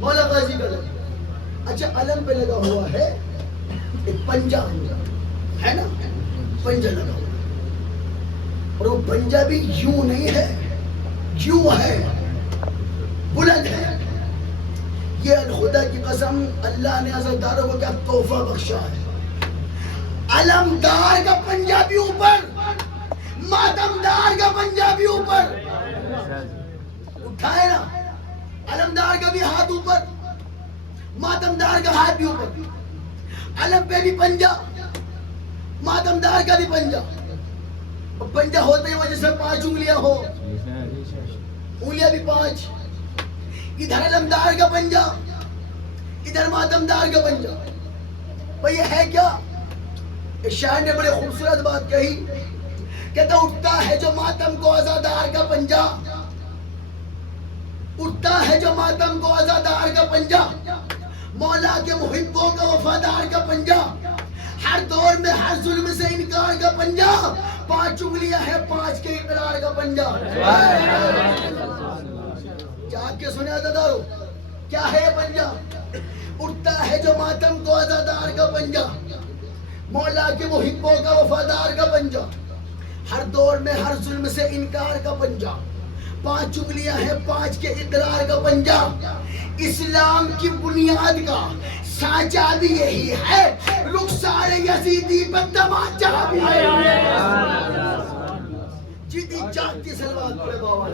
مولا غازی کا لگا. اچھا علم پہ لگا ہوا ہے ایک پنجہ ہے نا، پنجہ لگا ہوا، اور وہ پنجہ بھی یوں نہیں ہے، یوں ہے، بلند ہے. یہ خدا کی قسم اللہ نے عزاداروں کو کیا تحفہ بخشا ہے. علمدار کا پنجہ بھی اوپر، ماتمدار کا پنجہ بھی اوپر. اٹھائے نا، علمدار کا بھی ہاتھ اوپر، ماتمدار کا ہاتھ بھی اوپر. علم پہ بھی پنجہ، ماتمدار کا بھی پنجہ. پنجہ ہوتے ہیں وجہ سے 5 انگلیاں ہو، انگلیاں بھی 5. ادھر علمدار کا پنجہ، ادھر ماتمدار کا پنجہ. بھئی یہ ہے کیا؟ ایک شاعر نے بڑے خوبصورت بات کہی، کہتا اٹھتا ہے جو ماتم کو عزادار کا پنجہ، اٹھتا ہے جو ماتم کو عزادار کا پنجہ، مولا کے محبوں کا وفادار کا پنجہ، ہر دور میں ہر ظلم سے انکار کا پنجہ، 5 انگلیاں ہیں 5 کے اقرار کا پنجہ. جاگ کے سنے عزادارو، کیا ہے یہ پنجہ؟ اٹھتا ہے جو ماتم کو عزادار کا پنجہ، مولا کے محبوں کا وفادار کا پنجہ، ہر دور میں ہر ظلم سے انکار کا پنجہ، 5 انگلیاں ہیں 5 کے اقرار کا پنجہ. اسلام کی بنیاد کا سانچہ بھی یہی ہے، رخسار یزیدی پر تماچا بھی ہے. جیتی جاگتی سلوات پڑے بابا.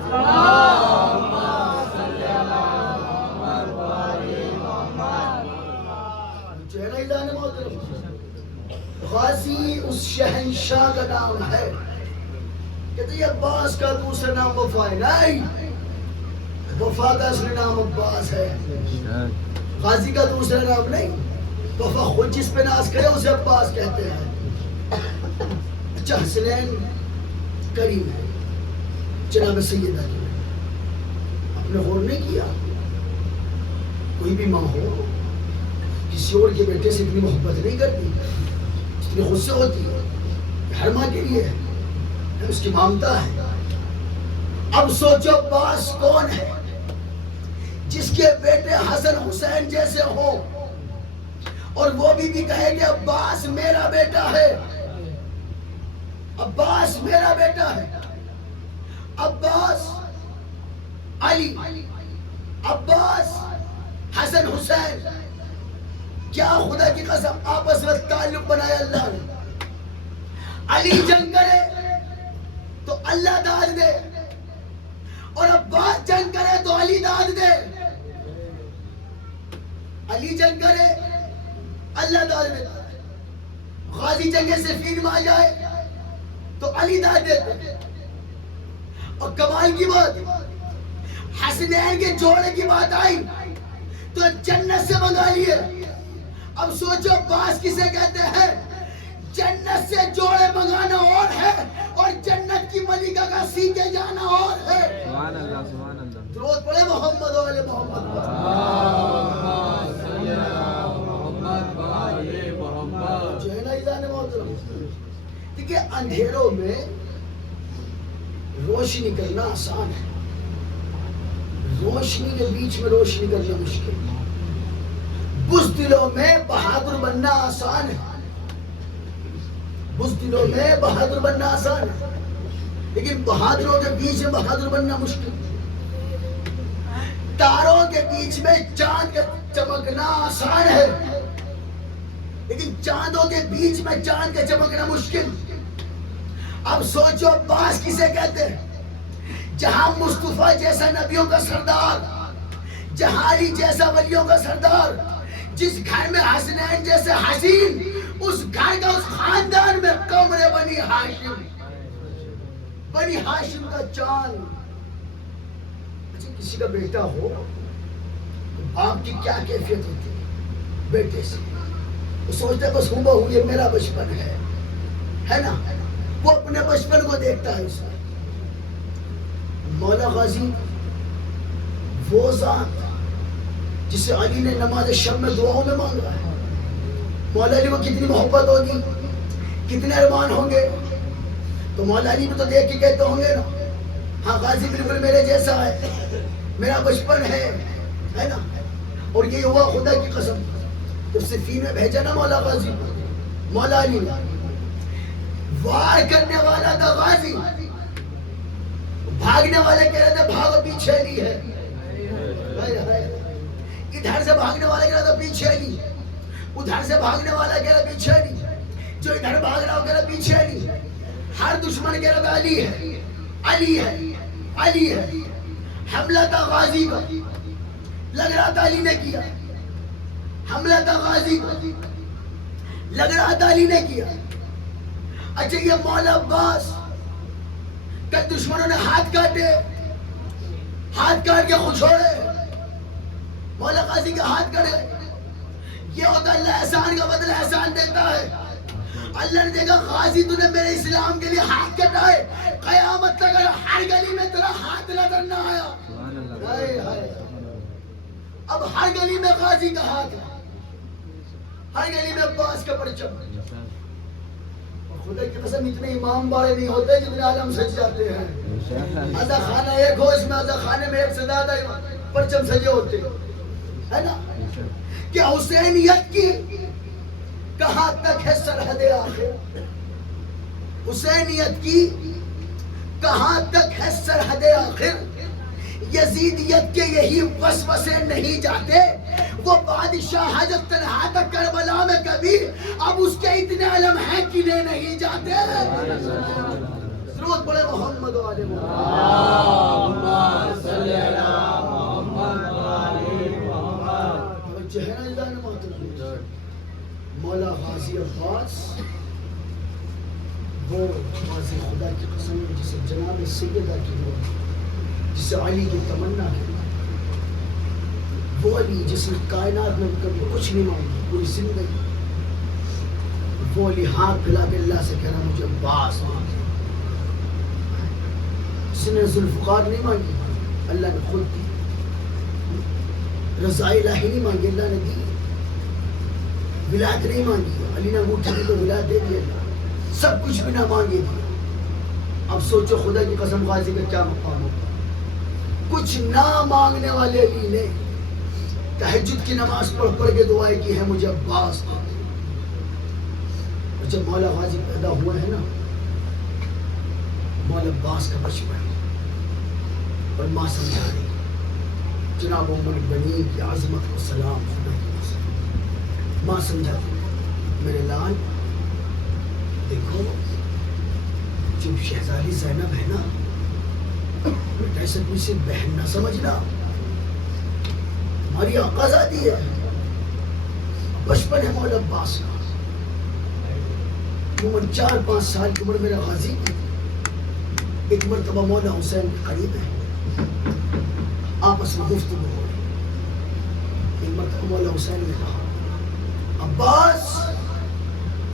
چہرہ اعلان محترم، غازی اس شہنشاہ کا نام ہے. کہتے ہیں عباس کا دوسرا نام وفا ہے. نہیں، وفا کا اصل نام عباس ہے، غازی کا دوسرا نام نہیں. وفا خود جس پہ ناز کرے اسے عباس کہتے ہیں. اچھا حسنین کریم ہے، جناب سیدہ کی آپ نے غور نہیں کیا؟ کوئی بھی ماں ہو کسی اور کے بیٹے سے اتنی محبت نہیں کرتی جتنی خود سے ہوتی ہے. ہر ماں کے لیے اس کی مامتا ہے. اب سوچو عباس کون ہے جس کے بیٹے حسن حسین جیسے ہو، اور وہ بھی کہے کہ عباس میرا بیٹا ہے، عباس میرا بیٹا ہے. عباس علی، عباس حسن حسین، کیا خدا کی قسم آپس میں تعلق بنایا اللہ نے. علی جنگ کرے تو اللہ داد دے، اور عباس جنگ کرے تو علی داد دے. علی جنگ کرے اللہ داد دیتا ہے، غازی جنگ صفین میں آ جائے تو علی داد دیتا ہے. اور کمال کی بات حسنین کے جوڑے کی بات آئی تو جنت سے منگا لیے. اب سوچو باس کسے کہتے ہیں؟ جنت سے جوڑے منگانا اور ہے اور جنت کی ملکہ کا سیکھے جانا اور ہے. سبحان اللہ سبحان اللہ. درود پڑھے محمد و آل محمد. جو ہے نا عزیزان محترم، دیکھیں اندھیروں میں روشنی کرنا آسان ہے، روشنی کے بیچ میں روشنی کرنا مشکل. بزدلوں میں بہادر بننا آسان ہے، بزدلوں میں بہادر بننا آسان ہے، لیکن بہادروں کے بیچ میں بہادر بننا مشکل. تاروں کے بیچ میں چاند کا چمکنا آسان ہے، لیکن چاندوں کے بیچ میں چاند کا چمکنا مشکل. اب سوچو باس کسے کہتے ہیں؟ جہاں مصطفیٰ جیسا نبیوں کا سردار، جہاں علی جیسا ولیوں کا سردار، جس گھر میں حسنین جیسے حسین، اس گھر کا اس خاندان میں قمر بنی ہاشم، بنی ہاشم کا چاند. اچھا کسی کا بیٹا ہو تو باپ کی کیا کیفیت ہوتی ہے بیٹے سے؟ وہ سوچتا ہے بس ہوں بہو یہ میرا بچپن ہے نا. وہ اپنے بچپن کو دیکھتا ہے. اس میں مولا غازی وہ ذات جسے علی نے نماز شب میں دعاؤں میں مانگا ہے. مولا علی کو کتنی محبت ہوگی، کتنے ارمان ہوں گے. تو مولا علی بھی تو دیکھ کے کہتے ہوں گے نا ہاں غازی بالکل میرے جیسا ہے، میرا بچپن ہے نا. اور یہ ہوا خدا کی قسم تو صفین میں بھیجا نا مولا غازی، مولا علی وار کرنے والا تھا غازی، بھاگنے والے کہہ رہے تھے بھاگو پیچھے علی ہے. ادھر سے بھاگنے والا کہہ رہا تھا پیچھے علی، ادھر سے بھاگنے والا کہہ رہا پیچھے علی، جو ادھر بھاگ رہا ہو کہہ رہا پیچھے علی. ہر دشمن کہہ رہا تھا علی ہے علی ہے علی ہے. حملہ تھا غازی کا، لگ رہا تھا علی نے کیا. حملہ تھا غازی کا، لگ رہا تھا علی نے کیا. اچھا یہ مولا عباس کہ دشمنوں نے ہاتھ کاٹے، ہاتھ کاٹ کے خود چھوڑے، مولا غازی کا ہاتھ کاٹے. یہ ہوتا اللہ احسان کا بدلہ احسان دیتا ہے. اللہ نے دیکھا غازی تو نے میرے اسلام کے لیے ہاتھ کٹائے، قیامت تک ہر گلی میں تیرا ہاتھ نظر نہ آیا. اب ہر گلی میں غازی کا ہاتھ ہے، ہر گلی میں عباس کا پرچم. خدا کی قسم اتنے امام بارے نہیں ہوتے جتنے عالم سج جاتے ہیں. عزا خانہ ایک ہو، اس میں عزا خانے میں ایک سے زیادہ پرچم سجے ہوتے ہے نا. کہ حسینیت کی کہاں تک ہے سرحد آخر، حسینیت کی کہاں تک ہے سرحد آخر. یزیدیت کے یہی وسوسے نہیں جاتے. وہ بادشاہ حضرت تنہا تک کربلا میں کبھی اب اس کے اتنے علم ہیں کنہیں نہیں جاتے. درود پڑھے محمد و آل محمد. مولا غازی عباس وہ غازی خدا کی قسم جسے جناب سیدہ کی ہو، جسے علی کی تمنا کی، وہ علی جس نے کائنات میں کبھی کچھ نہیں مانگا پوری زندگی. وہ علی ہاتھ پھیلا کے اللہ سے کہہ رہا مجھے عباس مانگے. جس نے ذوالفقار نہیں مانگی اللہ نے خود دی. رضا الہی نہیں مانگی اللہ نے دی. ولایت نہیں مانگی علی نے انگوٹھی دی تو ولایت دے دی اللہ. سب کچھ بنا مانگے دیا. اب سوچو خدا کی قسم غازی کا کیا مقام ہوتا. کچھ نہ مانگنے والے علی نے تہجد کی نماز پڑھ کے دعائیں کی ہے مجھے عباس کو. اور جب مولا غازی پیدا ہوا ہے نا، مولا عباس کا بچپن اور ماں سمجھا رہی جناب ام البنین کی عظمت کو سلام. خدا کی قسم ماں سمجھا میرے لال دیکھو جب شہزادی زینب ہے نا بیٹا ایسے کسی بہن نہ سمجھنا، ہماری آقازادی ہے. بچپن ہے مولا عباس کا، عموماً 4-5 سال کی عمر میرا غازی کی. ایک مرتبہ مولا حسین کے قریب ہے، آپس میں گفتگو ہو رہی۔ ایک مرتبہ مولا حسین نے کہا عباس،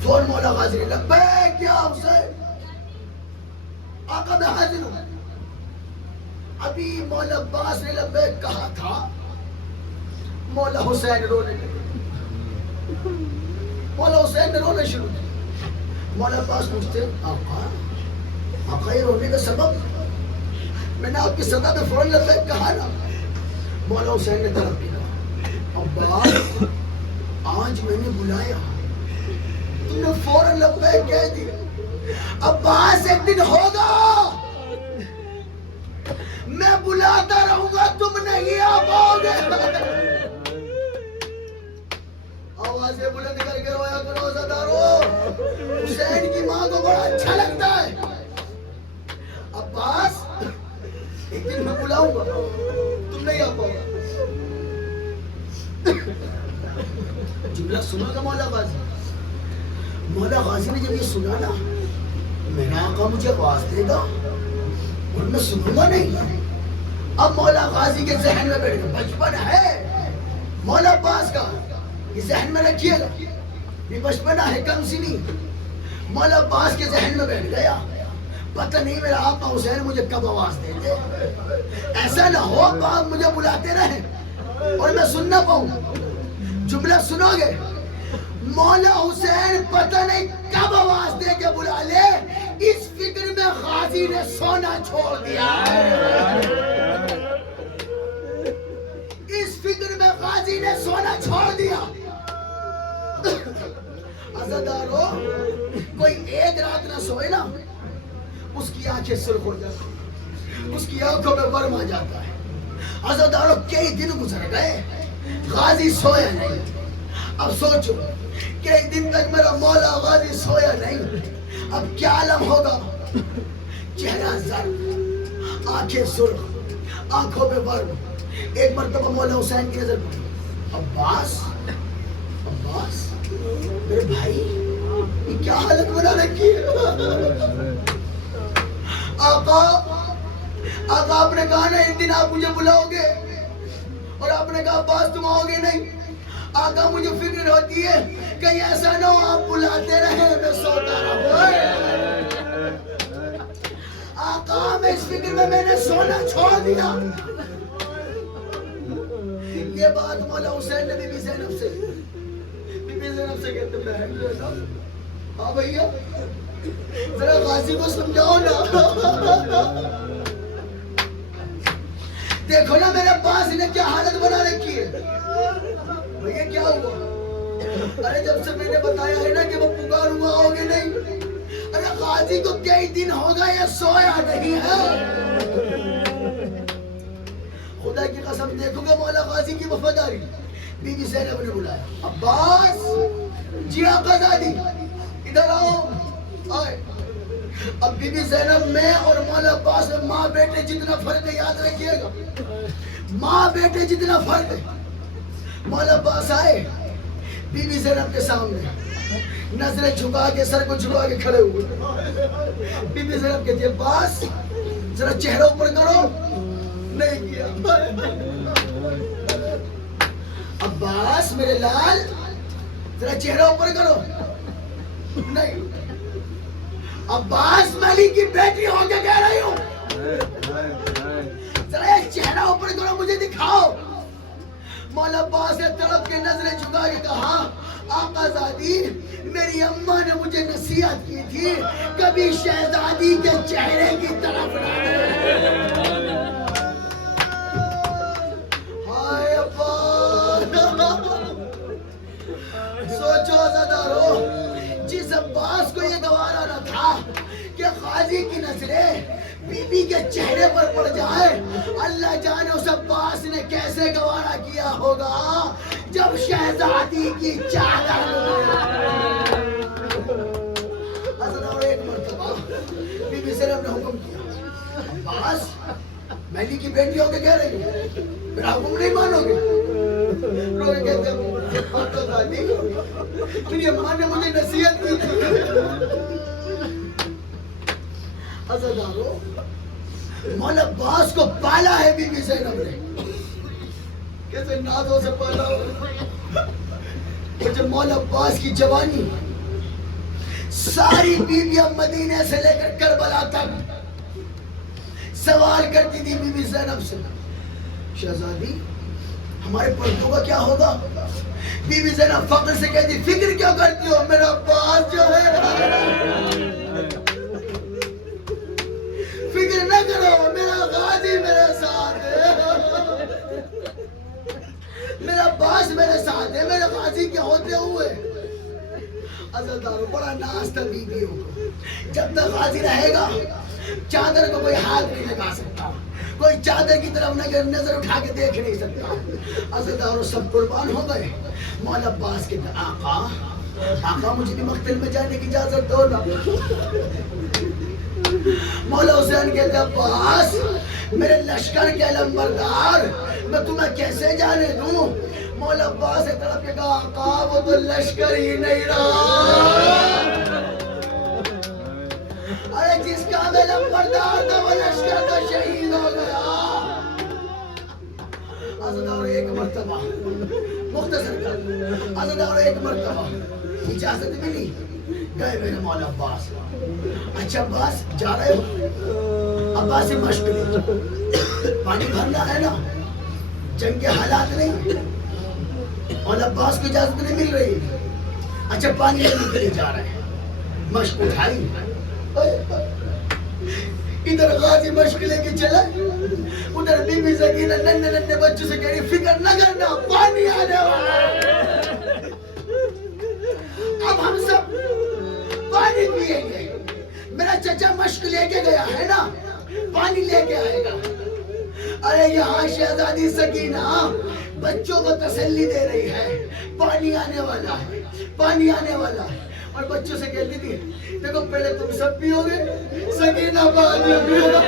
فور مولا غازی نے لبیک یا حسین، آقا میں حاضر ہوں۔ ابھی مولا عباس نے لبیک کہا تھا، مولا حسین رونے لگے، مولا حسین نے رونا شروع کیا۔ مولا عباس پوچھتے آقا یہ رونے کا سبب؟ میں نے آپ کی صدا میں فوراً لبیک کہا نا۔ مولا حسین نے طرف کیا، عباس آج میں نے بلایا، تم نے فوراً لبیک کہہ دیا۔ عباس ایک دن ہوگا میں بلاتا رہوں گا، تم نہیں آ پاؤ گے۔ آوازیں بلند کر کے رویا کرو عزادارو، حسین کی ماں کو بڑا اچھا لگتا ہے۔ عباس ایک دن میں بلاؤں گا، تم نہیں آ پاؤ گا۔ جملہ سنا گا مولا غازی؟ مولا غازی نے جب یہ سنا نا، میرا آقا مجھے آواز دے گا اور میں سنوں گا نہیں۔ اب مولا غازی کے ذہن میں بیٹھ گیا، بچپن ہے مولا عباس کا، یہ ذہن میں رکھیے گا، یہ بچپنا ہے، کم سی نہیں۔ مولا عباس کے ذہن میں بیٹھ گیا، پتہ نہیں میرا آقا حسین مجھے کب آواز دیتے، ایسا نہ ہو آپ مجھے بلاتے رہیں اور میں سن نہ پاؤں۔ جملہ سنو گے، مولا حسین پتہ نہیں کب آواز دے کے بلا لے، اس فکر میں غازی نے سونا چھوڑ دیا۔ اس فکر میں غازی نے سونا چھوڑ دیا۔ عزادارو، کوئی ایک رات نہ سوئے نا، اس کی آنکھیں سرخ ہو جاتی، اس کی آنکھوں میں ورم آ جاتا ہے۔ عزادارو، کئی دن گزر گئے، غازی سویا نہیں۔ اب سوچو، کئی دن تک میرا مولا غازی سویا نہیں، اب کیا عالم ہوگا؟ چہرہ زرد، آنکھیں سرخ، آنکھوں میں ورم۔ ایک مرتبہ مولا حسین کی نظر پڑی، عباس میرے بھائی، یہ کیا حالت بنا رکھی ہے؟ آقا آپ نے کہا نا ایک دن آپ مجھے بلاؤ گے، اور آپ نے کہا عباس تم آؤ گے نہیں۔ آقا مجھے فکر ہوتی ہے کہیں ایسا نہ ہو آپ بلاتے رہیں میں سوتا رہوں۔ آقا میں اس فکر میں نے سونا چھوڑ دیا۔ یہ بات مولا حسین نے بی بی زینب سے کہتے ہیں، ہاں بھئیہ ذرا غازی کو سمجھاؤ نا، دیکھو نا میرے عباس نے کیا حالت بنا رکھی ہے۔ بھئیہ کیا ہوا؟ ارے جب سے میں نے بتایا ہے نا کہ وہ پکاروں گا آؤ گے نہیں، ارے غازی کو کئی دن ہوگا یہ سویا نہیں ہے۔ خدا کی قسم دیکھو گا مولا غازی کی وفاداری۔ بی بی زینب نے بلایا، عباس جی آقا زادی ادھر آؤ، آئے۔ اب بی بی زینب میں اور مولا عباس میں ماں بیٹے جتنا فرق ہے یاد رکھیے گا، ماں بیٹے جتنا فرق ہے۔ مولا عباس آئے بی بی زینب کے سامنے، نظریں جھکا کے سر کو جھکا کے کھڑے ہوئے۔ بی بی زینب کہتی ہے عباس ذرا چہرہ اوپر کرو، نہیں کیا۔ عباس میرے لال ذرا چہرہ اوپر کرو، نہیں۔ عباس میں علی کی بیٹی ہو کے کہہ رہی ہوں، ذرا ایک چہرہ اوپر کرو مجھے دکھاؤ۔ مولا عباس نے تڑپ کے نظریں جھکا کے کہا، آقا زادی میری اماں نے مجھے نصیحت کی تھی کبھی شہزادی کے چہرے کی طرف نہ دیکھو۔ ہائے عباس، سوچو عزادارو، جس عباس کو یہ گوارا نہ تھا کہ غازی کی نظریں بی بی کے چہرے پر پڑ جائے، اللہ جانے اس عباس نے کیسے گوارا کیا ہوگا جب شہزادی کی چادر عزادارو۔ ایک مرتبہ بی بی زینب نے حکم کیا، عباس میں علی کی بیٹی ہو کے کہہ رہی ہوں، میرا حکم نہیں مانو گے؟ روئے کہتے ہیں آقا زادی میری اماں نے مجھے نصیحت کی تھی۔ عزادارو مولا عباس کو پالا ہے بی بی زینب نے، کیسے نازوں سے پالا ہو. اور جب مولا عباس کی جوانی ساری بیویاں مدینے سے لے کر کربلا تک سوال کرتی تھی بی بی زینب سے، شہزادی ہمارے پردوں کا کیا ہوگا؟ بی بی زینب فخر سے کہتی فکر کیوں کرتی ہو، میرا عباس جو ہے فکر نہ کرو، میرا غازی میرے ساتھ ہے، میرا عباس میرے ساتھ ہے، میرے غازی کے ہوتے ہوئے. عزیزدارو بڑا ناز تھا بیویوں کو، جب تک غازی رہے گا چادر کو کوئی ہاتھ نہیں لگا سکتا، کوئی چادر کی طرف نظر اٹھا کے دیکھ نہیں سکتا. عزیزدارو سب قربان ہو گئے. مولا عباس کے آقا مجھے بھی مقتل میں جانے کی اجازت دو نا. مولا حسین کہتے عباس میرے لشکر کے علمبردار، میں تمہیں کیسے جانے دوں؟ مولا عباس ایک طرف کے کہا آقا وہ تو لشکر ہی نہیں رہا، ارے جس کا علمبردار تھا وہ لشکر تو شہید ہو گیا. عزیزدارو ایک مرتبہ مختصر کر، عزیزدارو ایک مرتبہ اجازت ملی، گئے میرے مولا عباس. اچھا عباس جا رہے ہو؟ عباس سے مشق لی، پانی بھرنا ہے نا، جنگ کے حالات نہیں. مولا عباس کو اجازت نہیں مل رہی. اچھا پانی لینے کے لیے جا رہے ہیں، مشق اٹھائی، ادھر غازی مشق لے کے چلا، ادھر بی بی سکینہ ننھے ننھے بچوں سے کہہ رہی فکر نہ کرنا پانی آنے والا ہے، اب ہم سب پانی پیئیں گے. میرا چچا مشق لے کے گیا ہے نا، پانی لے کے آئے گا. ارے یہاں شہزادی سکینہ بچوں کو تسلی دے رہی ہے پانی آنے والا ہے، پانی آنے والا ہے. اور بچوں سے کہتی تھی دیکھو پہلے تم سب پیو گے، سکینہ بعد میں پیو گے.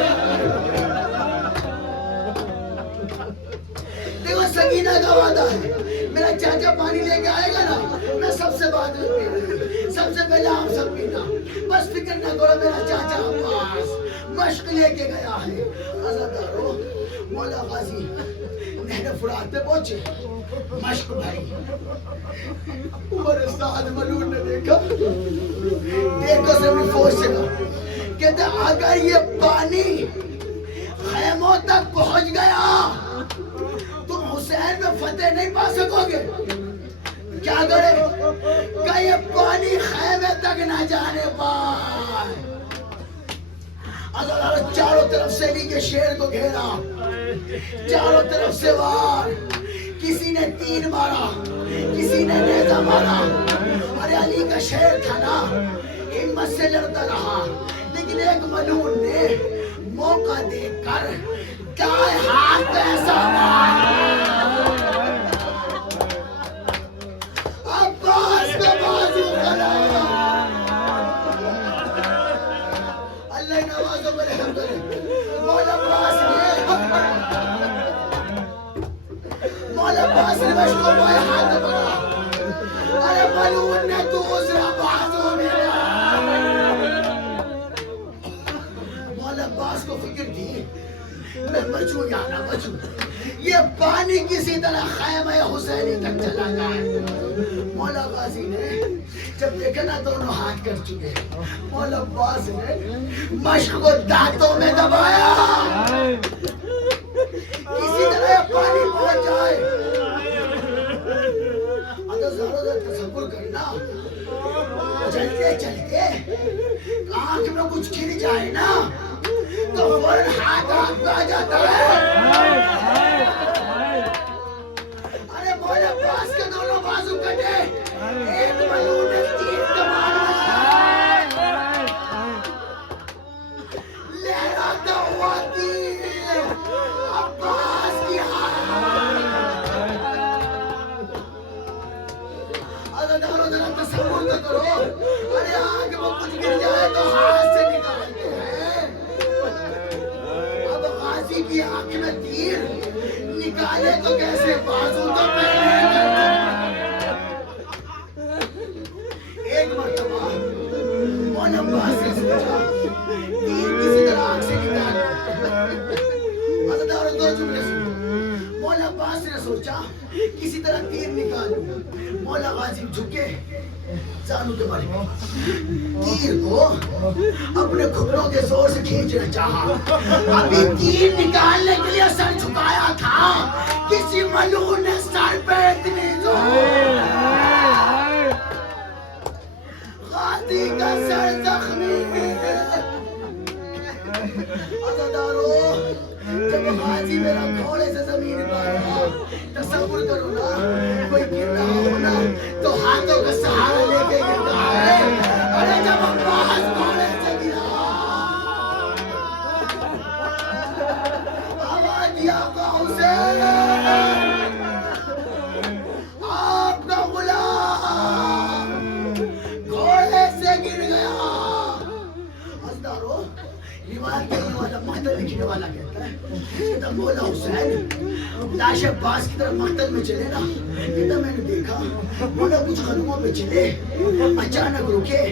دیکھو سکینہ کا وعدہ ہے میرا چاچا پانی لے کے آئے گا نا، میں سب سے بعد میں پیوں، سب سے پہلے آپ سب پینا، بس فکر نہ کرو. میرا چاچا عباس مشق لے کے گیا ہے. عزیزدارو مولا غازی نہر فرات پہ پہنچے، مشق بھری. عمر سعد ملعون نے دیکھا، دیکھو سب فوج سے کہا کہتے اگر یہ پانی خیموں تک پہنچ گیا تم حسین میں فتح نہیں پا سکو گے. کیا کرے کہ یہ پانی خیمے تک نہ جانے پائے. اللہ چاروں طرف سے علی کے شیر کو گھیرا، چاروں طرف سے وار، کسی نے تیر مارا، کسی نے نیزہ مارا. ارے علی کا شیر تھا نا، ہمت سے لڑتا رہا، لیکن ایک ملعون نے موقع دیکھ کر دائیں ہاتھ پہ ایسا مارا، عباس کا بازو کھلایا. اللہ نوازوں پر رحم کرے. مولا عباس نے مشق کو پائے ہاتھ پکڑا، ارے ملعون نے دوسرا بازو ملا. مولا عباس کو فکر تھی میں بچوں یا نہ بچوں، یہ پانی کسی طرح خیمہ حسینی تک چلا جائے. مولا غازی نے جب دیکھا نا دونوں ہاتھ کر چکے، مولا عباس نے مشق کو دانتوں میں دبایا، کسی طرح یہ پانی پہنچ جائے. ذرا تصور کرنا، چلتے چلتے آنکھ میں کچھ گر جائے نا تو فوراً ہاتھ آنکھ پہ آ جاتا ہے. ارے مولا عباس کے دونوں بازو کٹے، ایک ملعون نے تیر کمان لہراتا ہوا تیر عباس کی تصور تو کرو، ارے آنکھ میں کچھ گر جائے تو ہاتھ سے نکالتے ہیں. اب غازی کی آنکھ عباس نے سوچا کسی طرح تیر نکالوں. مولا غازی جھکے زانو کے بارے تیر کو اپنے گھٹنوں کے زور سے کھینچنا چاہا. ابھی تیر نکالنے کے لیے سر جھکایا تھا کسی ملعون نے سر پہ اتنی زور. غازی کا سر زخمی. عزادارو جب غازی میرا گھوڑے سے زمین پر آیا تصور کرو نا کوئی گر رہا ہونا تو ہاتھوں کا سہارا لے کے گرتا ہے. ارے جب عباس گھوڑے سے گرا آواز دیا آقا حسین آپ کا غلام گھوڑے سے گر گیا. عزادارو روایت کہنے والا مقتل لکھنے والا کہتا ہے کہ مولا حسین لاش عباس کی طرف مقتل میں چلے نا کہتا میں نے دیکھا مولا کچھ قدموں پہ چلے اچانک رکے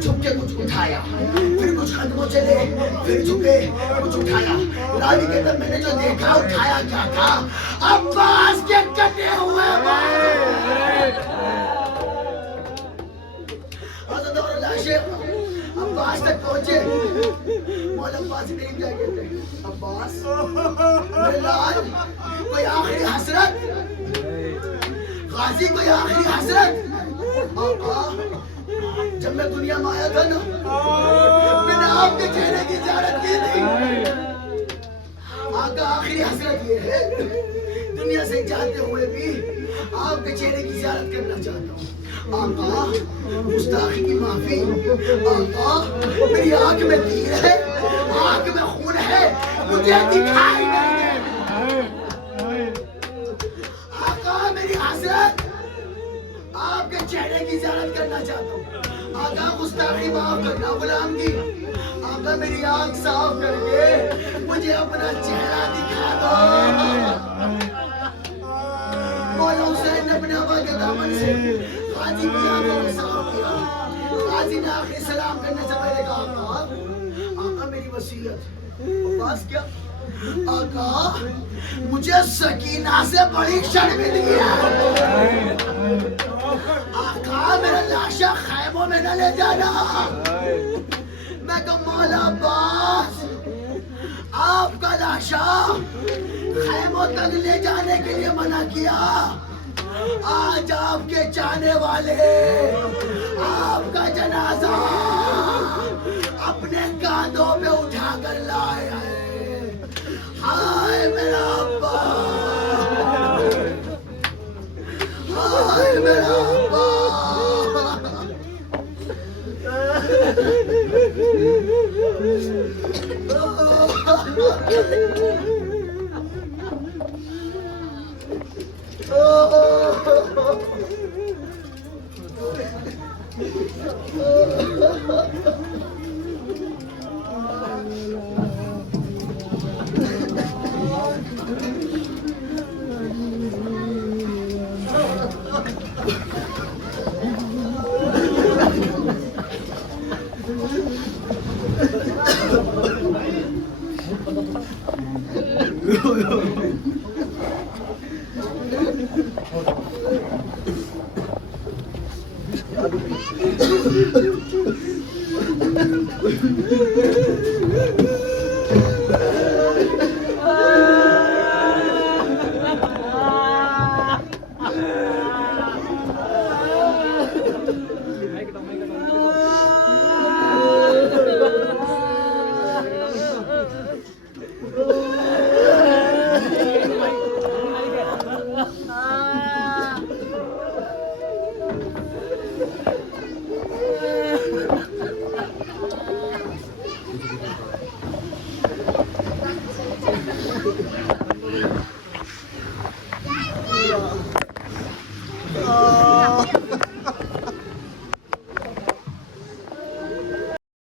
جھک کے کچھ اٹھایا پھر کچھ قدموں چلے پھر جھکے کچھ اٹھایا. راوی کہتا میں نے جو دیکھا اٹھایا کیا تھا عباس کے کٹے ہوئے بال. عزادارو لاشیں عباس تک پہنچے. مولا عباس سے قریب جائے کہتے ہیں عباس میرے لال کوئی آخری حسرت غازی کوئی آخری حسرت. آقا جب میں دنیا میں آیا تھا نا میں نے آپ کے چہرے کی زیارت کی تھی. آقا آخری حسرت یہ ہے دنیا سے جاتے ہوئے بھی آپ کے چہرے کی زیارت کرنا چاہتا ہوں. آقا گستاخی کی معافی. آقا میری آنکھ میں تیر ہے آنکھ میں خون ہے مجھے دکھائی نہیں دے. آقا میری حسرت آپ کے چہرے کی زیارت کرنا چاہتا ہوں. آقا گستاخی معاف کرنا غلام کی. آقا میری آنکھ صاف کر کے مجھے اپنا چہرہ دکھا دو. مولا حسین نے اپنے ابا کے دامن سے غازی کی آنکھوں کو صاف کیا. غازی نے آخری سلام کرنے سے پہلے کہا آقا میری وصیت. عباس کیا؟ آقا مجھے سکینہ سے بڑی شرمندگی ہے. آقا میرا لاشا خیموں میں نہ لے جانا. میں کہا مولا عباس آپ کا لاشا خیموں تک لے جانے کے لیے منع کیا. آج آپ کے چاہنے والے آپ کا جنازہ اپنے کاندھوں پہ اٹھا کر لائے ہیں. ہائے میرا عباس ہائے میرا